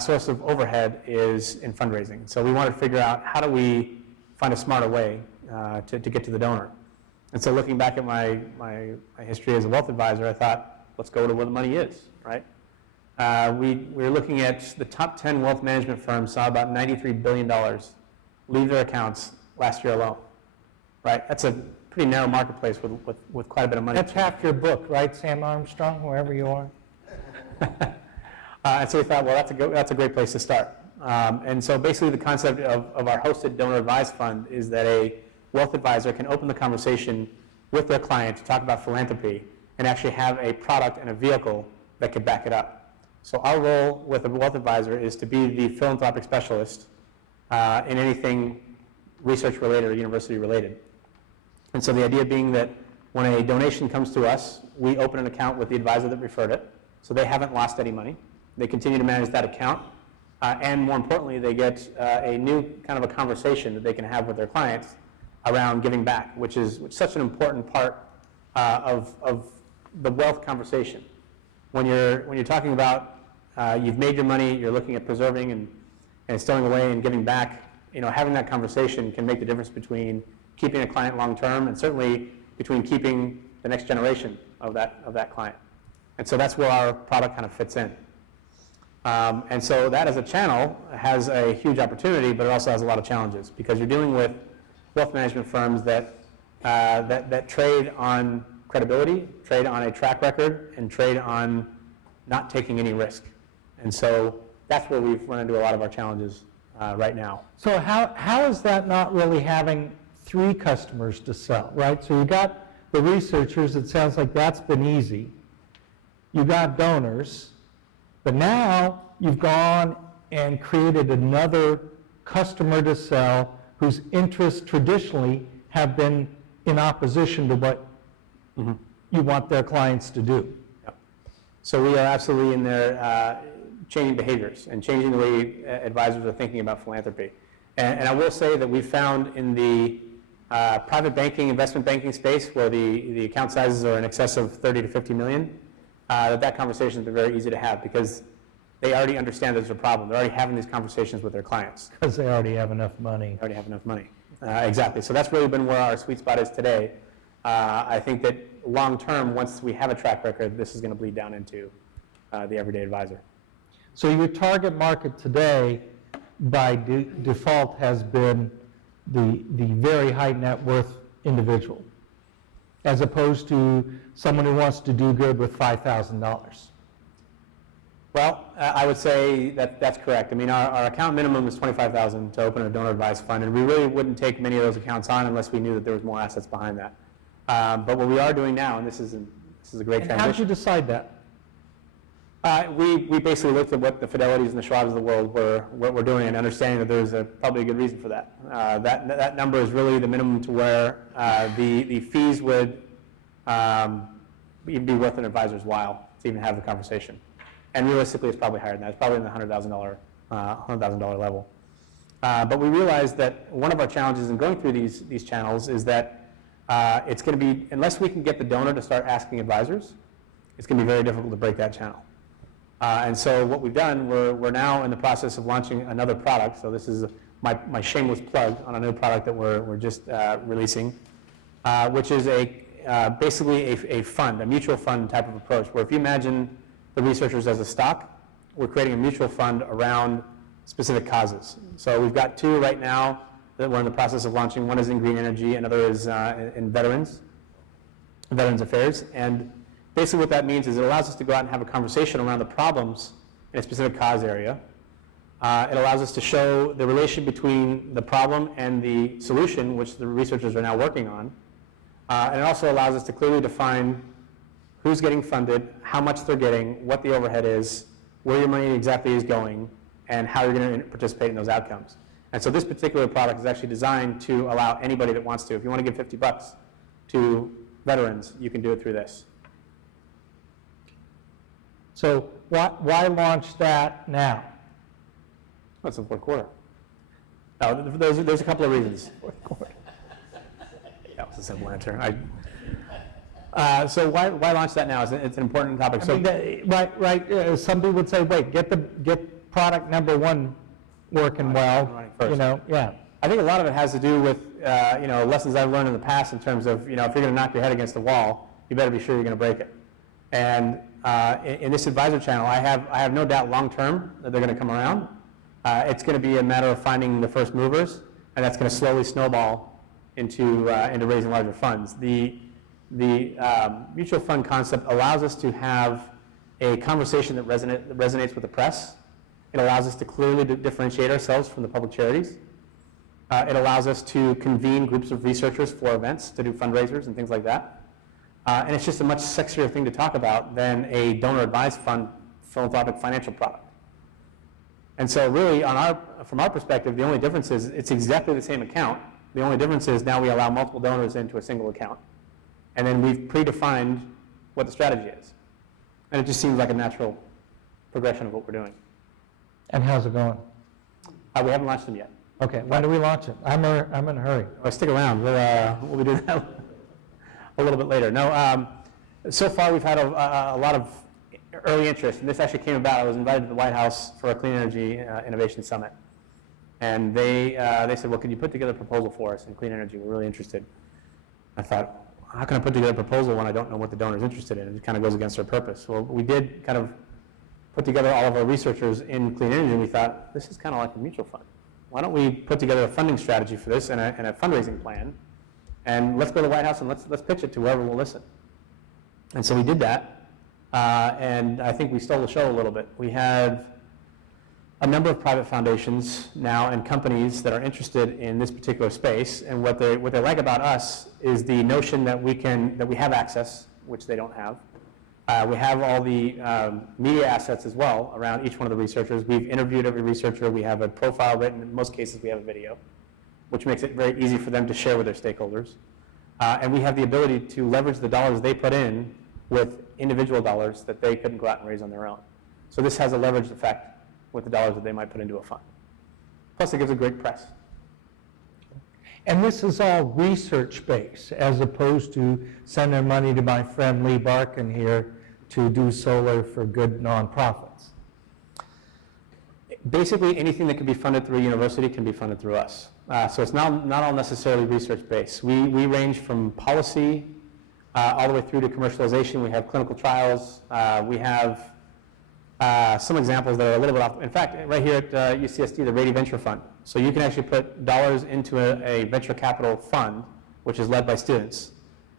source of overhead is in fundraising. So we wanted to figure out how do we find a smarter way to get to the donor. And so looking back at my history as a wealth advisor, I thought, let's go to where the money is, right? We were looking at the top 10 wealth management firms saw about $93 billion leave their accounts last year alone, right? That's a pretty narrow marketplace with quite a bit of money. That's half your book, right, Sam Armstrong, wherever you are? And so we thought, well, that's a great place to start. And so basically the concept of our hosted donor advised fund is that wealth advisor can open the conversation with their client to talk about philanthropy and actually have a product and a vehicle that could back it up. So our role with a wealth advisor is to be the philanthropic specialist in anything research related or university related. And so the idea being that when a donation comes to us, we open an account with the advisor that referred it, so they haven't lost any money. They continue to manage that account, and more importantly, they get a new kind of a conversation that they can have with their clients around giving back, which is such an important part of the wealth conversation. When you're talking about you've made your money, you're looking at preserving and stowing away and giving back, having that conversation can make the difference between keeping a client long term and certainly between keeping the next generation of that client. And so that's where our product kind of fits in. And so that as a channel has a huge opportunity, but it also has a lot of challenges because you're dealing with wealth management firms that trade on credibility, trade on a track record, and trade on not taking any risk. And so that's where we've run into a lot of our challenges right now. So how is that not really having 3 customers to sell, right? So you got the researchers, it sounds like that's been easy. You got donors, but now you've gone and created another customer to sell whose interests traditionally have been in opposition to what you want their clients to do. Yep. So we are absolutely in there changing behaviors and changing the way advisors are thinking about philanthropy. And I will say that we found in the private banking, investment banking space where the account sizes are in excess of 30 to 50 million, that conversation has been very easy to have because they already understand there's a problem. They're already having these conversations with their clients. Because they already have enough money. They already have enough money. Exactly. So that's really been where our sweet spot is today. I think that long term, once we have a track record, this is going to bleed down into the everyday advisor. So your target market today, by default, has been the very high net worth individual, as opposed to someone who wants to do good with $5,000. Well, I would say that that's correct. I mean, our account minimum is $25,000 to open a donor advised fund, and we really wouldn't take many of those accounts on unless we knew that there was more assets behind that. But what we are doing now, and this is a great And how did you transition. decide that? We basically looked at what the Fidelities and the Schwabs of the world were doing and understanding that there's probably a good reason for that. That number is really the minimum to where the fees would be worth an advisor's while to even have the conversation. And realistically, it's probably higher than that. It's probably in the $100,000 level. But we realized that one of our challenges in going through these channels is that it's going to be, unless we can get the donor to start asking advisors, it's going to be very difficult to break that channel. And so what we've done, we're now in the process of launching another product. So this is my shameless plug on a new product that we're just releasing, which is basically a fund, a mutual fund type of approach, where if you imagine the researchers as a stock, we're creating a mutual fund around specific causes. So we've got 2 right now that we're in the process of launching. One is in green energy, another is in Veterans Affairs. And basically what that means is it allows us to go out and have a conversation around the problems in a specific cause area. It allows us to show the relation between the problem and the solution, which the researchers are now working on. And it also allows us to clearly define who's getting funded, how much they're getting, what the overhead is, where your money exactly is going, and how you're going to participate in those outcomes. And so this particular product is actually designed to allow anybody that wants to. If you want to give $50 to veterans, you can do it through this. So why launch that now? That's the fourth quarter. No, there's a couple of reasons. That was a simple answer. So why launch that now? It's an important topic. So Right. Some people would say, wait, get product number 1 working well. running first. Yeah. I think a lot of it has to do with lessons I've learned in the past in terms of if you're going to knock your head against the wall, you better be sure you're going to break it. And in this advisor channel, I have no doubt long term that they're going to come around. It's going to be a matter of finding the first movers, and that's going to slowly snowball into raising larger funds. The mutual fund concept allows us to have a conversation that resonates with the press. It allows us to clearly differentiate ourselves from the public charities. It allows us to convene groups of researchers for events, to do fundraisers and things like that. And it's just a much sexier thing to talk about than a donor-advised fund philanthropic financial product. And so really, from our perspective, the only difference is it's exactly the same account. The only difference is now we allow multiple donors into a single account. And then we've predefined what the strategy is. And it just seems like a natural progression of what we're doing. And how's it going? We haven't launched them yet. Okay, when do we launch it? I'm in a hurry. Stick around. We'll be doing that a little bit later. No, so far we've had a lot of early interest, and this actually came about. I was invited to the White House for a Clean Energy Innovation Summit, and they said, well, could you put together a proposal for us in clean energy? We're really interested. I thought, how can I put together a proposal when I don't know what the donor is interested in? It kind of goes against our purpose. Well, we did kind of put together all of our researchers in clean energy, and we thought, this is kind of like a mutual fund. Why don't we put together a funding strategy for this and a fundraising plan, and let's go to the White House and let's pitch it to whoever will listen. And so we did that, and I think we stole the show a little bit. We have a number of private foundations now and companies that are interested in this particular space, and what they like about us is the notion that we have access, which they don't have. We have all the media assets as well around each one of the researchers. We've interviewed every researcher. We have a profile written. In most cases, we have a video, which makes it very easy for them to share with their stakeholders. And we have the ability to leverage the dollars they put in with individual dollars that they couldn't go out and raise on their own. So this has a leveraged effect with the dollars that they might put into a fund. Plus, it gives a great press. And this is all research-based, as opposed to sending money to my friend Lee Barkin here to do solar for good nonprofits. Basically, anything that can be funded through a university can be funded through us. So it's not all necessarily research-based. We range from policy all the way through to commercialization. We have clinical trials. We have some examples that are a little bit off. In fact, right here at UCSD, the Rady Venture Fund. So you can actually put dollars into a venture capital fund, which is led by students,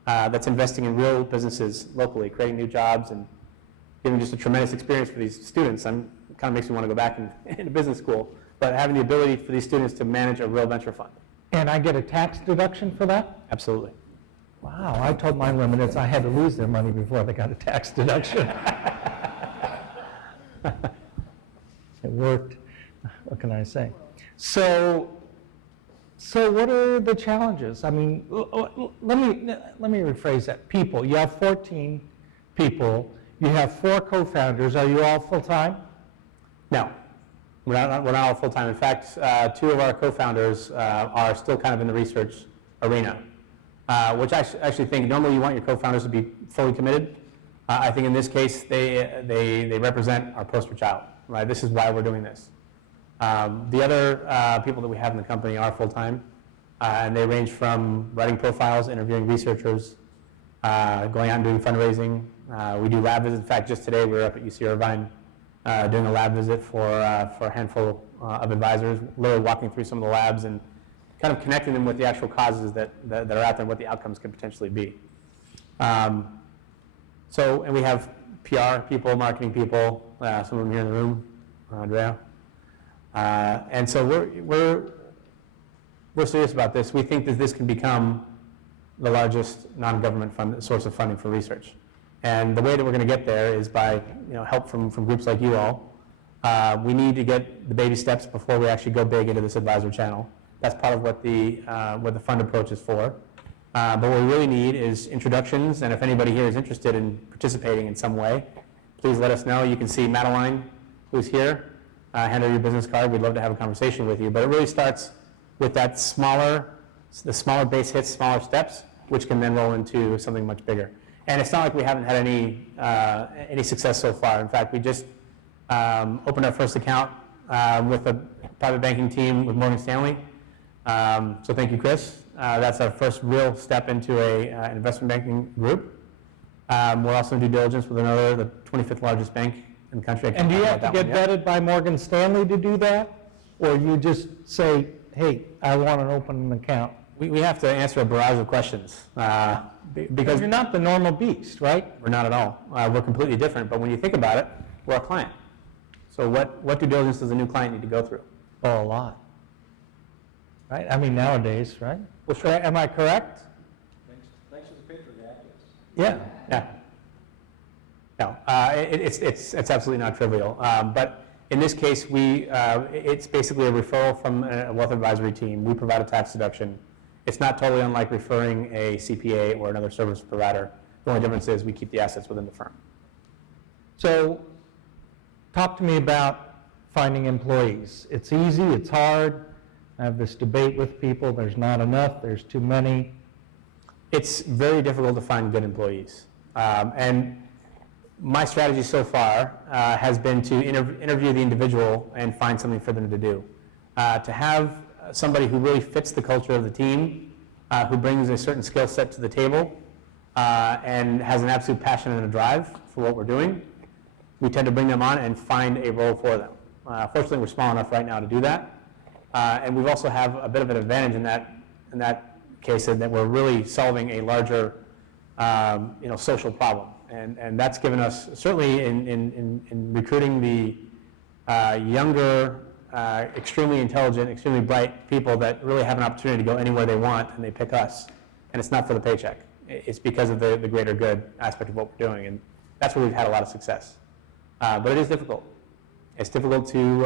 that's investing in real businesses locally, creating new jobs and giving just a tremendous experience for these students. It kind of makes me want to go back into business school, but having the ability for these students to manage a real venture fund. And I get a tax deduction for that? Absolutely. Wow, I told my limiters I had to lose their money before they got a tax deduction. It worked. What can I say? So what are the challenges? I mean, let me rephrase that. People, you have 14 people. You have 4 co-founders. Are you all full-time? No, we're not all full-time. In fact, 2 of our co-founders are still kind of in the research arena, which I actually think normally you want your co-founders to be fully committed. I think in this case, they represent our poster child, right? This is why we're doing this. The other people that we have in the company are full-time, and they range from writing profiles, interviewing researchers, going out and doing fundraising. We do lab visits. In fact, just today we were up at UC Irvine doing a lab visit for a handful of advisors, literally walking through some of the labs and kind of connecting them with the actual causes that are out there and what the outcomes could potentially be. And we have PR people, marketing people, some of them here in the room, Andrea. And so we're serious about this. We think that this can become the largest non-government source of funding for research. And the way that we're going to get there is by help from groups like you all. We need to get the baby steps before we actually go big into this advisor channel. That's part of what the fund approach is for. But what we really need is introductions, and if anybody here is interested in participating in some way, please let us know. You can see Madeline, who's here. Hand her your business card. We'd love to have a conversation with you. But it really starts with the smaller base hits, smaller steps, which can then roll into something much bigger. And it's not like we haven't had any success so far. In fact, we just opened our first account with a private banking team with Morgan Stanley. So thank you, Chris. That's our first real step into an investment banking group. We're also in due diligence with the 25th largest bank in the country. And do you have to get vetted by Morgan Stanley to do that? Or you just say, hey, I want to open an account? We have to answer a barrage of questions. Because you're not the normal beast, right? We're not at all. We're completely different. But when you think about it, we're a client. So what due diligence does a new client need to go through? Oh, a lot. right? I mean, nowadays, right? Well, sure, am I correct? Thanks for the paper, Jack. Yeah. Yeah. No, it's absolutely not trivial. But in this case, it's basically a referral from a wealth advisory team. We provide a tax deduction. It's not totally unlike referring a CPA or another service provider. The only difference is we keep the assets within the firm. So talk to me about finding employees. It's easy, it's hard. I have this debate with people, there's not enough, there's too many. It's very difficult to find good employees. And my strategy so far has been to interview the individual and find something for them to do. To have somebody who really fits the culture of the team, who brings a certain skill set to the table, and has an absolute passion and a drive for what we're doing, we tend to bring them on and find a role for them. Fortunately, we're small enough right now to do that. And we also have a bit of an advantage in that case, in that we're really solving a larger social problem. And that's given us, certainly in recruiting the younger, extremely intelligent, extremely bright people that really have an opportunity to go anywhere they want, and they pick us. And it's not for the paycheck. It's because of the greater good aspect of what we're doing. And that's where we've had a lot of success. But it is difficult. It's difficult to,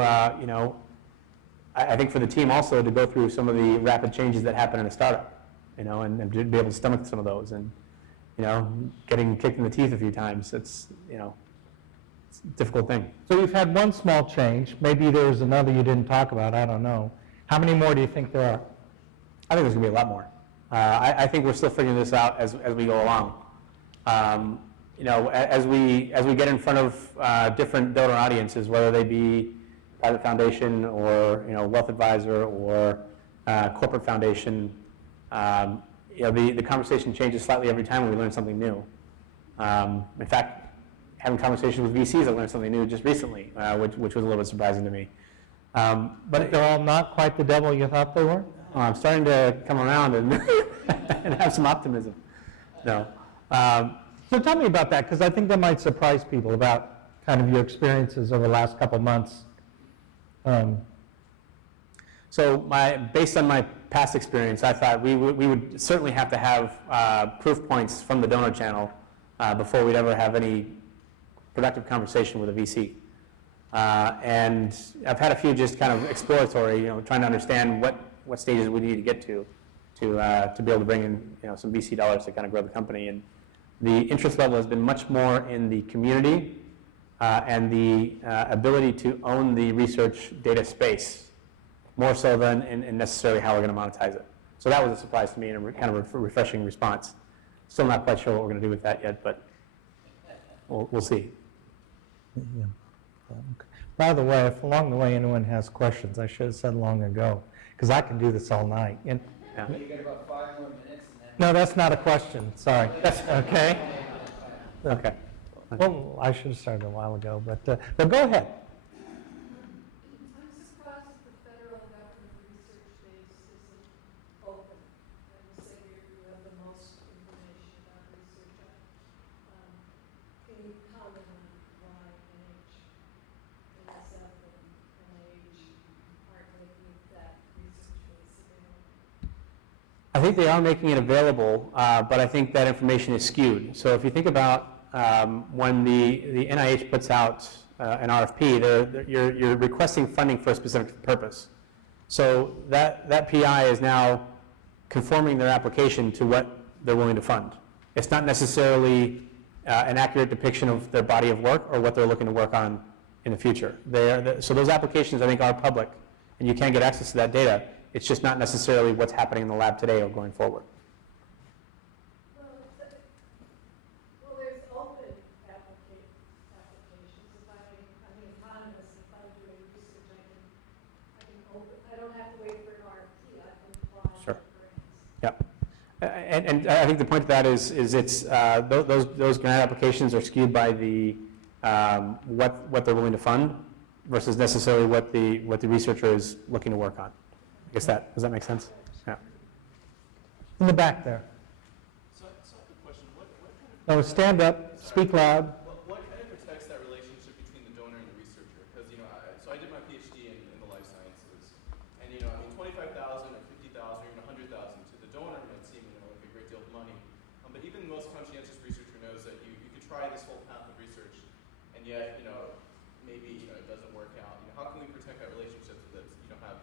I think for the team also to go through some of the rapid changes that happen in a startup, and to be able to stomach some of those. And getting kicked in the teeth a few times, it's a difficult thing. So you've had one small change. Maybe there was another you didn't talk about. I don't know. How many more do you think there are? I think there's going to be a lot more. I think we're still figuring this out as we go along. As we get in front of different donor audiences, whether they be private foundation or wealth advisor or corporate foundation, the conversation changes slightly every time when we learn something new. In fact, having conversations with VCs, I learned something new just recently, which was a little bit surprising to me. But they're all not quite the devil you thought they were? I'm starting to come around and, and have some optimism. No. So tell me about that, because I think that might surprise people about kind of your experiences over the last couple months. So based on my past experience, I thought we would certainly have to have proof points from the donor channel before we'd ever have any productive conversation with a VC. And I've had a few just kind of exploratory, trying to understand what stages we need to get to be able to bring in some VC dollars to kind of grow the company. And the interest level has been much more in the community and the ability to own the research data space, more so than in necessarily how we're going to monetize it. So that was a surprise to me and a kind of a refreshing response. Still not quite sure what we're going to do with that yet, but we'll see. Yeah. Okay. By the way, if along the way anyone has questions, I should have said long ago, because I can do this all night. And, Yeah. You got about 5 more minutes and then. no, that's not a question. Sorry. Okay. Okay. Well, I should have started a while ago, but go ahead. I'm surprised that the federal government research base isn't open. And you say you have the most information about research. Can you comment on why NSF and NIH aren't making that research base available? I think they are making it available, but I think that information is skewed. So if you think about when the NIH puts out an RFP, you're requesting funding for a specific purpose. So that PI is now conforming their application to what they're willing to fund. It's not necessarily an accurate depiction of their body of work or what they're looking to work on in the future. So those applications, I think, are public, and you can get access to that data. It's just not necessarily what's happening in the lab today or going forward. Well, there's open applications. If I'm an economist, if I'm doing research, I can open, I don't have to wait for an RFP, I can apply Sure. for grants. Yeah. And I think the point of that is it's those grant applications are skewed by the what they're willing to fund versus necessarily what the researcher is looking to work on. I guess does that make sense? Yeah. In the back there. So I have a question. What kind of No, stand up, speak loud. what kind of protects that relationship between the donor and the researcher? Because so I did my PhD in the life sciences, and 25,000 or 50,000 yet, maybe, it doesn't work out. How can we protect that relationship so that you don't have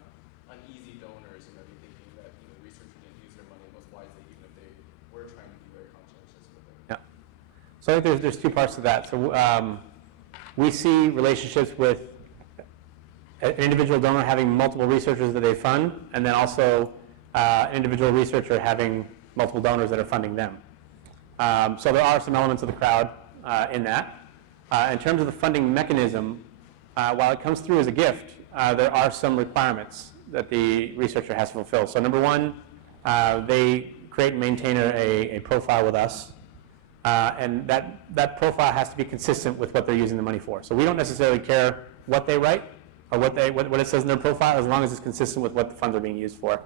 uneasy donors, be thinking that, the researcher didn't use their money most wisely, even if they were trying to be very conscientious with it? Yeah. So I think there's two parts to that. So we see relationships with an individual donor having multiple researchers that they fund, and then also an individual researcher having multiple donors that are funding them. So there are some elements of the crowd in that. In terms of the funding mechanism, while it comes through as a gift, there are some requirements that the researcher has to fulfill. So number one, they create and maintain a profile with us, and that profile has to be consistent with what they're using the money for. So we don't necessarily care what they write or what it says in their profile, as long as it's consistent with what the funds are being used for.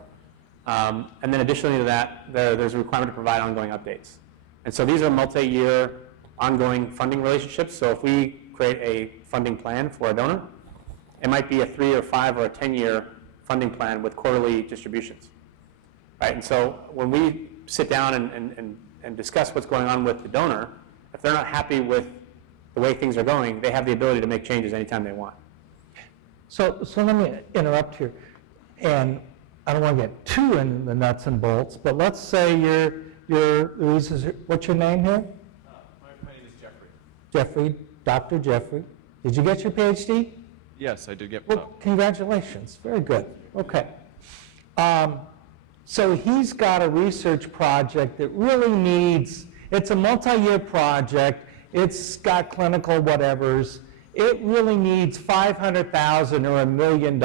And then additionally to that, there's a requirement to provide ongoing updates. And so these are multi-year ongoing funding relationships. So if we create a funding plan for a donor, it might be a 3 or 5 or a 10-year funding plan with quarterly distributions, right? And so when we sit down and discuss what's going on with the donor, if they're not happy with the way things are going, they have the ability to make changes anytime they want. So let me interrupt here, and I don't want to get too in the nuts and bolts, but let's say what's your name here? My name is Jeffrey. Jeffrey, Dr. Jeffrey. Did you get your PhD? Yes, I did get. Well, congratulations. Very good. Okay. So he's got a research project that really needs, it's a multi-year project, it's got clinical whatevers, it really needs $500,000 or $1 million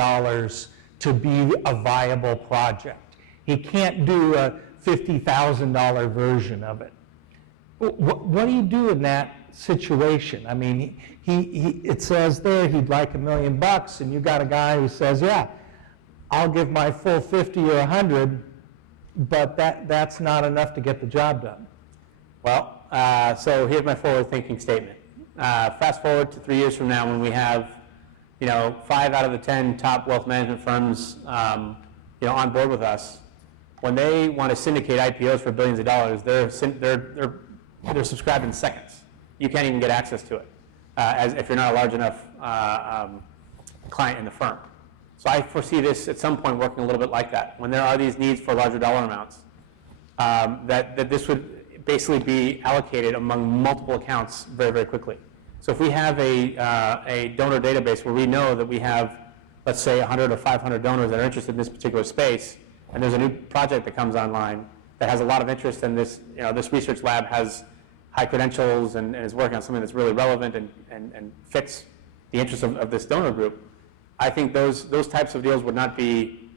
to be a viable project. He can't do a $50,000 version of it. What do you do in that situation? I mean, it says there he'd like $1 million, and you got a guy who says, yeah, I'll give my full 50 or 100, but that's not enough to get the job done. Well, so here's my forward-thinking statement. Fast forward to 3 years from now when we have, 5 out of the 10 top wealth management firms, on board with us. When they want to syndicate IPOs for billions of dollars, they're subscribed in seconds. You can't even get access to it, as if you're not a large enough client in the firm. So I foresee this at some point working a little bit like that. When there are these needs for larger dollar amounts, that this would basically be allocated among multiple accounts very, very quickly. So if we have a donor database where we know that we have, let's say, 100 or 500 donors that are interested in this particular space, and there's a new project that comes online that has a lot of interest in this, this research lab has high credentials and is working on something that's really relevant and fits the interests of this donor group, I think those types of deals would not be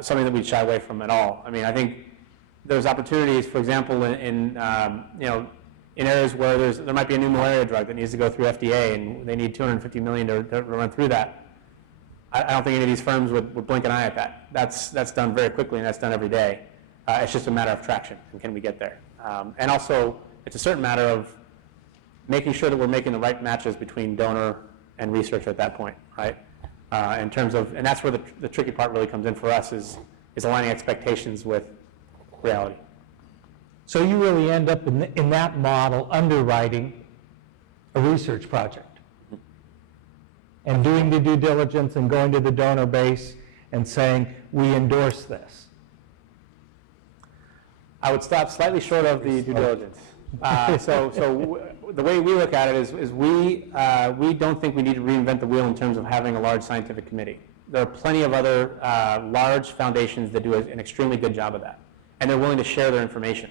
something that we'd shy away from at all. I mean, I think there's opportunities, for example, in areas where there might be a new malaria drug that needs to go through FDA, and they need $250 million to run through that. I don't think any of these firms would blink an eye at that. That's done very quickly, and that's done every day. It's just a matter of traction, and can we get there? And also, it's a certain matter of making sure that we're making the right matches between donor and researcher at that point, right? In terms of, and that's where the tricky part really comes in for us, is aligning expectations with reality. So you really end up in that model underwriting a research project and doing the due diligence and going to the donor base and saying, we endorse this. I would stop slightly short of the due diligence. The way we look at it is we don't think we need to reinvent the wheel in terms of having a large scientific committee. There are plenty of other large foundations that do an extremely good job of that, and they're willing to share their information.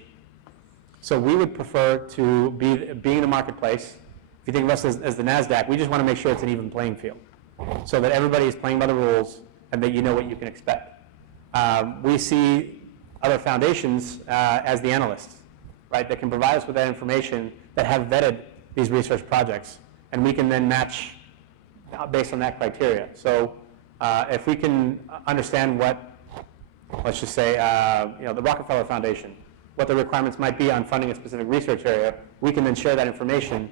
So we would prefer to be in the marketplace. If you think of us as the NASDAQ, we just want to make sure it's an even playing field, so that everybody is playing by the rules and that you know what you can expect. We see other foundations as the analysts, right, that can provide us with that information, that have vetted these research projects, and we can then match based on that criteria. So if we can understand what, let's just say, the Rockefeller Foundation, what the requirements might be on funding a specific research area, we can then share that information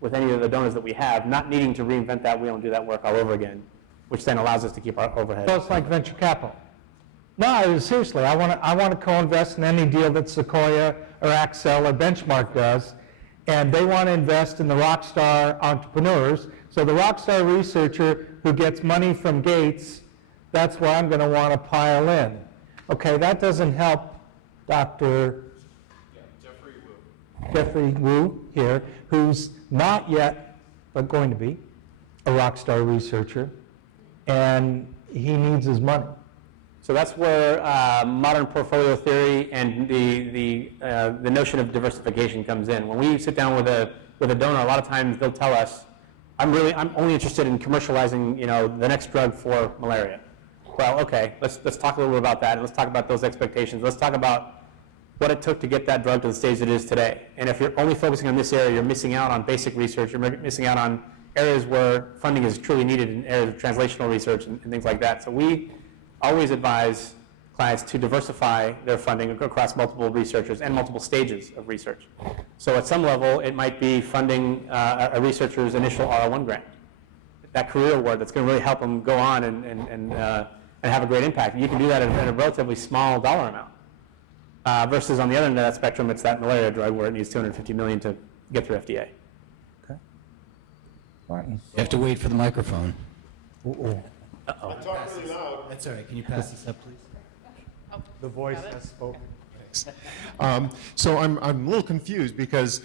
with any of the donors that we have, not needing to reinvent that wheel and do that work all over again, which then allows us to keep our overhead. So it's like venture capital. No, seriously, I want to co-invest in any deal that Sequoia or Accel or Benchmark does, and they want to invest in the rock star entrepreneurs. So the rock star researcher who gets money from Gates, that's where I'm going to want to pile in. Okay, that doesn't help Dr. Jeffrey Wu here, who's not yet, but going to be, a rock star researcher, and he needs his money. So that's where modern portfolio theory and the notion of diversification comes in. When we sit down with a donor, a lot of times they'll tell us, I'm only interested in commercializing, the next drug for malaria. Well, okay, let's talk a little bit about that, and let's talk about those expectations. Let's talk about what it took to get that drug to the stage it is today. And if you're only focusing on this area, you're missing out on basic research, you're missing out on areas where funding is truly needed in areas of translational research and things like that. So we always advise clients to diversify their funding across multiple researchers and multiple stages of research. So at some level, it might be funding a researcher's initial R01 grant, that career award that's going to really help them go on and have a great impact. You can do that at a relatively small dollar amount. Versus on the other end of that spectrum, it's that malaria drug where it needs $250 million to get through FDA. Okay. Martin. You have to wait for the microphone. Uh-oh. Talk really loud. That's all right. Can you pass this up, please? The voice has spoken. So I'm a little confused because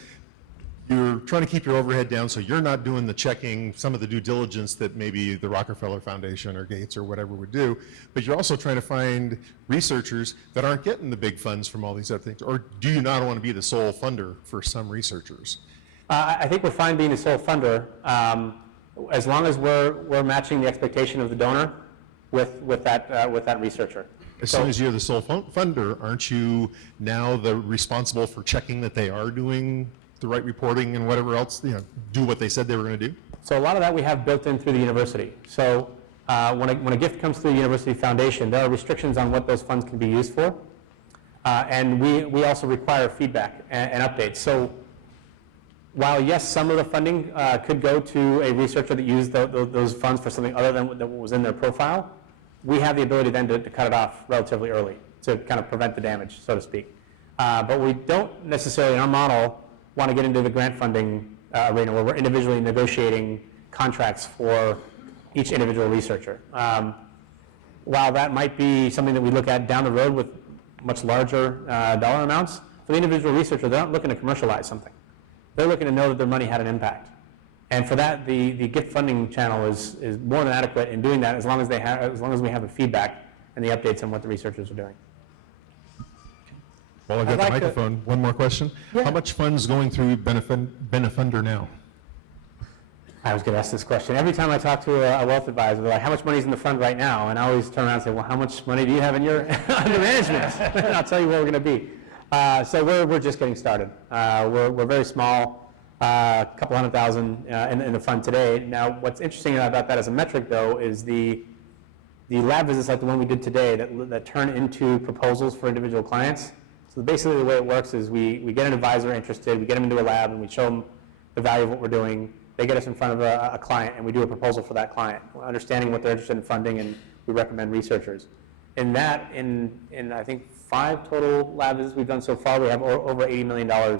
you're trying to keep your overhead down, so you're not doing the checking, some of the due diligence that maybe the Rockefeller Foundation or Gates or whatever would do, but you're also trying to find researchers that aren't getting the big funds from all these other things. Or do you not want to be the sole funder for some researchers? I think we're fine being the sole funder, as long as we're matching the expectation of the donor with that researcher. As soon as you're the sole funder, aren't you now the responsible for checking that they are doing the right reporting and whatever else, do what they said they were going to do? So a lot of that we have built in through the university. So when a gift comes through the university foundation, there are restrictions on what those funds can be used for. And we also require feedback and updates. So while yes, some of the funding could go to a researcher that used those funds for something other than what was in their profile, we have the ability then to cut it off relatively early to kind of prevent the damage, so to speak. But we don't necessarily, in our model, want to get into the grant funding arena where we're individually negotiating contracts for each individual researcher. While that might be something that we look at down the road with much larger dollar amounts, for the individual researcher, they're not looking to commercialize something. They're looking to know that their money had an impact. And for that, the gift funding channel is more than adequate in doing that as long as we have the feedback and the updates on what the researchers are doing. While I've got the microphone, one more question. Yeah. How much funds going through Benefunder now? I was going to ask this question. Every time I talk to a wealth advisor, they're like, how much money is in the fund right now? And I always turn around and say, well, how much money do you have in your under management? And I'll tell you where we're going to be. So we're just getting started. We're very small, a couple $100,000 in the fund today. Now, what's interesting about that as a metric, though, is the lab visits like the one we did today that turn into proposals for individual clients. So basically the way it works is we get an advisor interested, we get them into a lab, and we show them the value of what we're doing. They get us in front of a client, and we do a proposal for that client, understanding what they're interested in funding, and we recommend researchers. In that, in I think 5 total lab visits we've done so far, we have over $80 million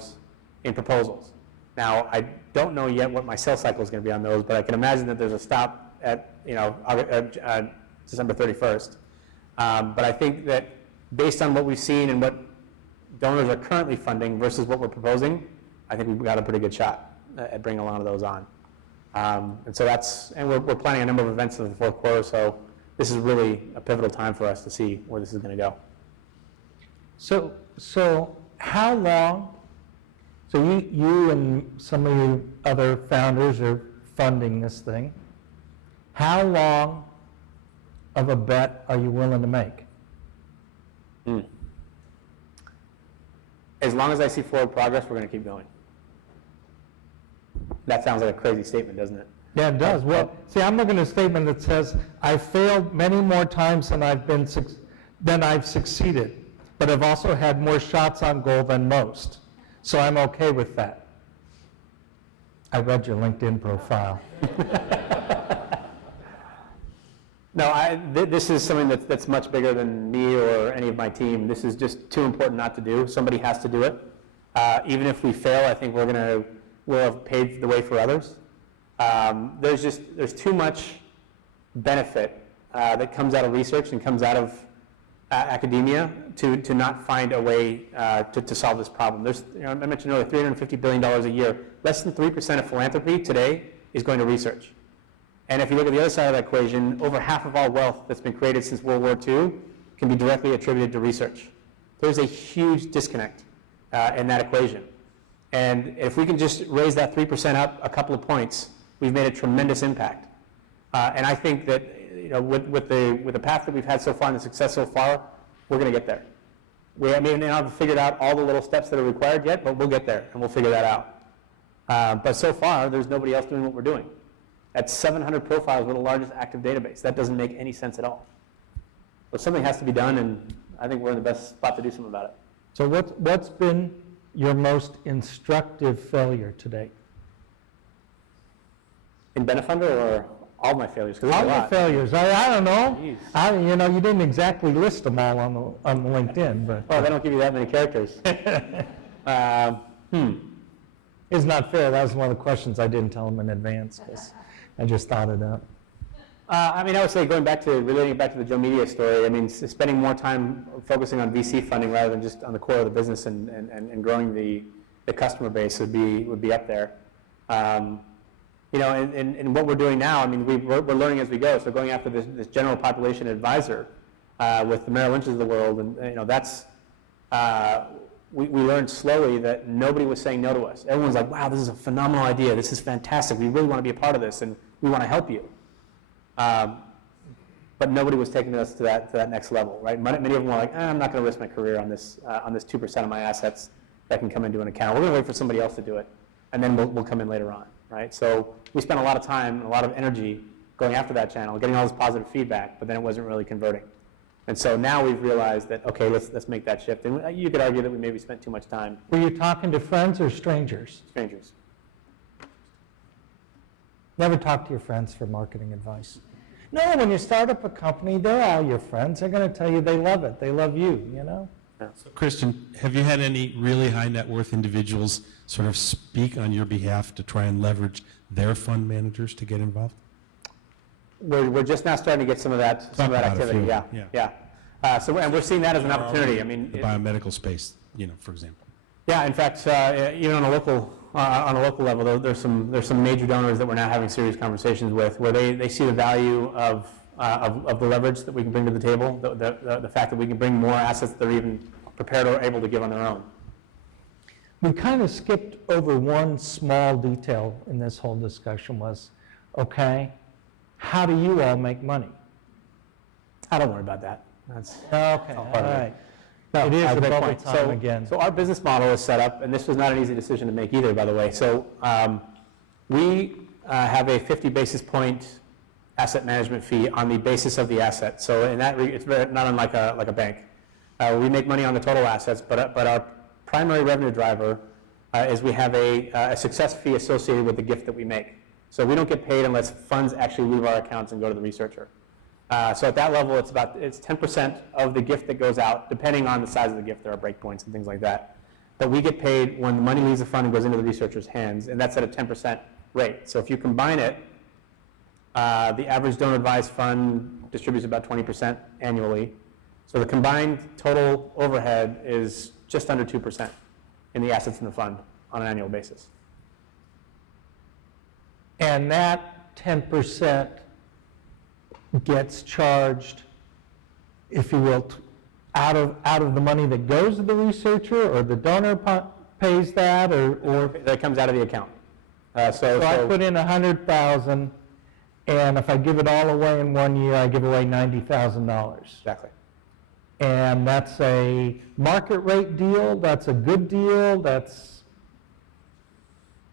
in proposals. Now, I don't know yet what my sales cycle is going to be on those, but I can imagine that there's a stop at December 31st. But I think that based on what we've seen and what donors are currently funding versus what we're proposing, I think we've got a pretty good shot at bringing a lot of those on. And so we're planning a number of events in the fourth quarter, so this is really a pivotal time for us to see where this is going to go. So how long, so you and some of your other founders are funding this thing. How long of a bet are you willing to make? As long as I see forward progress, we're going to keep going. That sounds like a crazy statement, doesn't it? Yeah, it does. Well, see, I'm looking at a statement that says, I've failed many more times than I've succeeded, but I've also had more shots on goal than most. So I'm okay with that. I read your LinkedIn profile. No, this is something that's much bigger than me or any of my team. This is just too important not to do. Somebody has to do it. Even if we fail, I think we'll have paved the way for others. There's too much benefit that comes out of research and comes out of academia to not find a way to solve this problem. I mentioned earlier, $350 billion a year. Less than 3% of philanthropy today is going to research. And if you look at the other side of that equation, over half of all wealth that's been created since World War II can be directly attributed to research. There's a huge disconnect in that equation. And if we can just raise that 3% up a couple of points, we've made a tremendous impact. And I think that with the path that we've had so far and the success so far, we're going to get there. We haven't figured out all the little steps that are required yet, but we'll get there and we'll figure that out. But so far, there's nobody else doing what we're doing. That's 700 profiles with the largest active database. That doesn't make any sense at all. So something has to be done, and I think we're in the best spot to do something about it. So what's been your most instructive failure to date? In Benefunder or all my failures? 'Cause there's All a your lot. failures. I don't know. Jeez. You didn't exactly list them all on the LinkedIn, but Well, they don't give you that many characters. it's not fair. That was one of the questions I didn't tell them in advance because I just thought it up. I would say relating it back to the Joe Media story, spending more time focusing on VC funding rather than just on the core of the business and growing the customer base would be up there. And what we're doing now, we're learning as we go. So going after this general population advisor with the Merrill Lynch's of the world, and that's we learned slowly that nobody was saying no to us. Everyone's like, wow, this is a phenomenal idea. This is fantastic. We really want to be a part of this, and we want to help you. But nobody was taking us to that next level, right? Many of them were like, I'm not going to risk my career on this 2% of my assets that can come into an account. We're going to wait for somebody else to do it, and then we'll come in later on, right? So we spent a lot of time and a lot of energy going after that channel, getting all this positive feedback, but then it wasn't really converting. And so now we've realized that, okay, let's make that shift. And you could argue that we maybe spent too much time. Were you talking to friends or strangers? Strangers. Never talk to your friends for marketing advice. No, when you start up a company, they're all your friends. They're going to tell you they love it. They love you, So Christian, have you had any really high net worth individuals sort of speak on your behalf to try and leverage their fund managers to get involved? We're just now starting to get some of that about a activity. few, Yeah. And we're seeing that as an opportunity. The biomedical space, for example. Yeah. In fact, even on a local level, there's some major donors that we're now having serious conversations with, where they see the value of the leverage that we can bring to the table, the fact that we can bring more assets that they're even prepared or able to give on their own. We kind of skipped over one small detail in this whole discussion was, okay, how do you all make money? I don't worry about that. That's Okay, all part of it. right. No, It is great a bubble point. time again. So our business model is set up, and this was not an easy decision to make either, by the way. So we have a 50 basis point asset management fee on the basis of the asset. So in that, it's not unlike a bank. We make money on the total assets, but our primary revenue driver is we have a success fee associated with the gift that we make. So we don't get paid unless funds actually leave our accounts and go to the researcher. So at that level, it's 10% of the gift that goes out, depending on the size of the gift. There are breakpoints and things like that. But we get paid when the money leaves the fund and goes into the researcher's hands, and that's at a 10% rate. So if you combine it, the average donor advised fund distributes about 20% annually. So the combined total overhead is just under 2% in the assets in the fund on an annual basis. And that 10% gets charged, if you will, out of the money that goes to the researcher, or the donor pays that, or That comes out of the account. so I put in 100,000, and if I give it all away in 1 year, I give away $90,000. Exactly. And that's a market rate deal, that's a good deal, that's...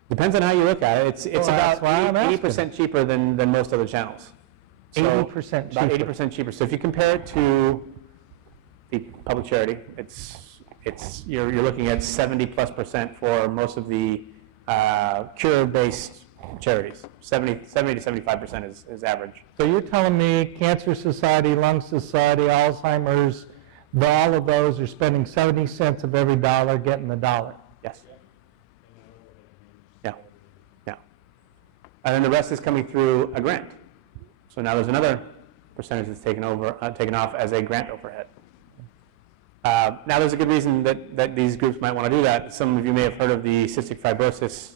Depends on how you look at it. It's Well, about that's why I'm 80% cheaper than most other channels. So 80% about cheaper. 80% cheaper. So if you compare it to the public charity, you're looking at 70+% for most of the cure-based charities. 70 to 75% is average. So you're telling me Cancer Society, Lung Society, Alzheimer's, all of those are spending 70 cents of every dollar getting the dollar? Yes. Yeah, yeah. And then the rest is coming through a grant. So now there's another percentage that's taken off as a grant overhead. Now there's a good reason that these groups might want to do that. Some of you may have heard of the cystic fibrosis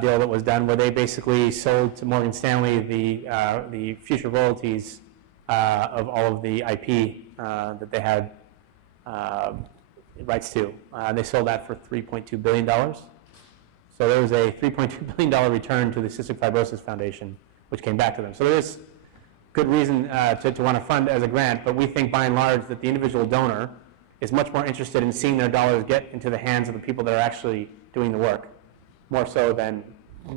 deal that was done, where they basically sold to Morgan Stanley the future royalties of all of the IP that they had rights to. They sold that for $3.2 billion. So there was a $3.2 billion return to the Cystic Fibrosis Foundation, which came back to them. So there is good reason to want to fund as a grant, but we think by and large that the individual donor is much more interested in seeing their dollars get into the hands of the people that are actually doing the work, more so than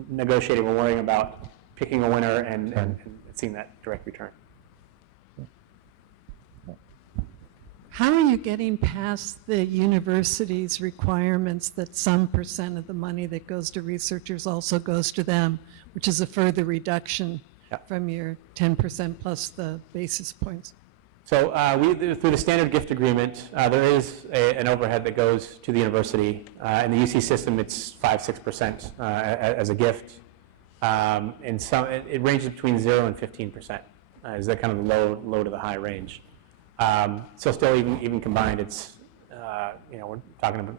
negotiating or worrying about picking a winner and seeing that direct return. How are you getting past the university's requirements that some percent of the money that goes to researchers also goes to them, which is a further reduction from your 10% plus the basis points? So through the standard gift agreement, there is an overhead that goes to the university. In the UC system, it's 5-6% as a gift. And it ranges between 0 and 15%. Is that kind of the low to the high range? So still, even combined, it's we're talking about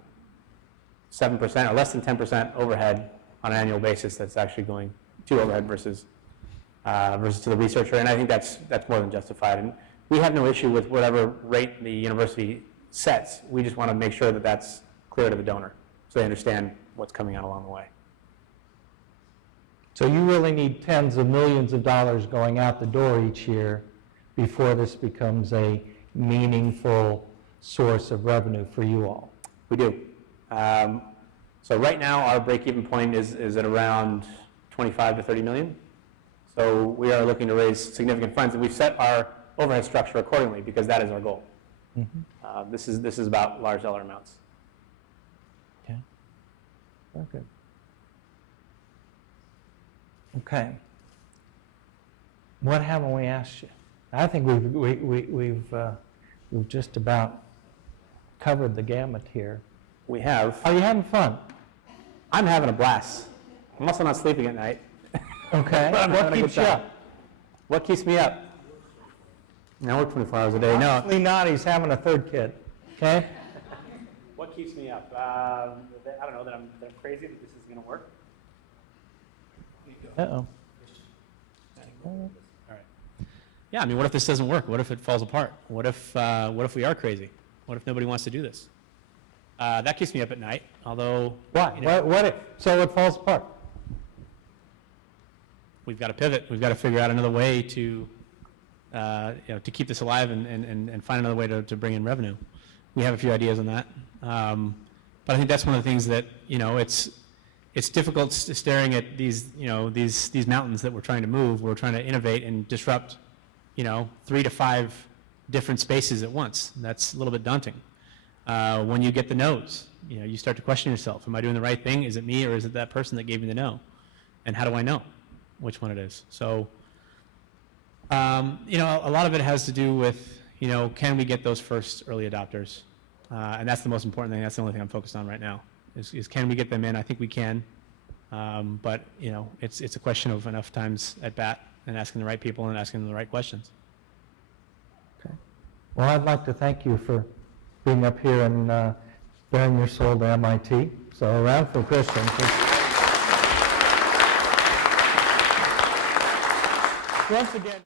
7% or less than 10% overhead on an annual basis. That's actually going to overhead versus to the researcher, and I think that's more than justified. And we have no issue with whatever rate the university sets. We just want to make sure that that's clear to the donor, so they understand what's coming out along the way. So you really need tens of millions of dollars going out the door each year before this becomes a meaningful source of revenue for you all. We do. So right now, our break-even point is at around 25 to 30 million. So we are looking to raise significant funds, and we've set our overhead structure accordingly because that is our goal. Mm-hmm. This is about large dollar amounts. Okay. Very good. Okay. What haven't we asked you? I think we've just about covered the gamut here. We have. Are you having fun? I'm having a blast. I'm also not sleeping at night. Okay. But I'm What having a keeps good you time. up? What keeps me up? I work 24 hours a day. No. Obviously not. He's having a third kid. Okay. What keeps me up? I don't know that I'm crazy that this is going to work. Uh-oh. All right. Yeah, I mean, what if this doesn't work? What if it falls apart? What if we are crazy? What if nobody wants to do this? That keeps me up at night. Although, Why? you know, What if? So it falls apart. we've got to pivot. We've got to figure out another way to to keep this alive and find another way to bring in revenue. We have a few ideas on that, but I think that's one of the things that it's difficult staring at these mountains that we're trying to move. We're trying to innovate and disrupt 3 to 5 different spaces at once. That's a little bit daunting. When you get the no's, you start to question yourself. Am I doing the right thing? Is it me or is it that person that gave me the no? And how do I know which one it is? So, a lot of it has to do with, can we get those first early adopters? And that's the most important thing. That's the only thing I'm focused on right now is can we get them in? I think we can. But, it's a question of enough times at bat and asking the right people and asking them the right questions. Okay. Well, I'd like to thank you for being up here and bearing your soul to MIT. So a round for Christian. Once again.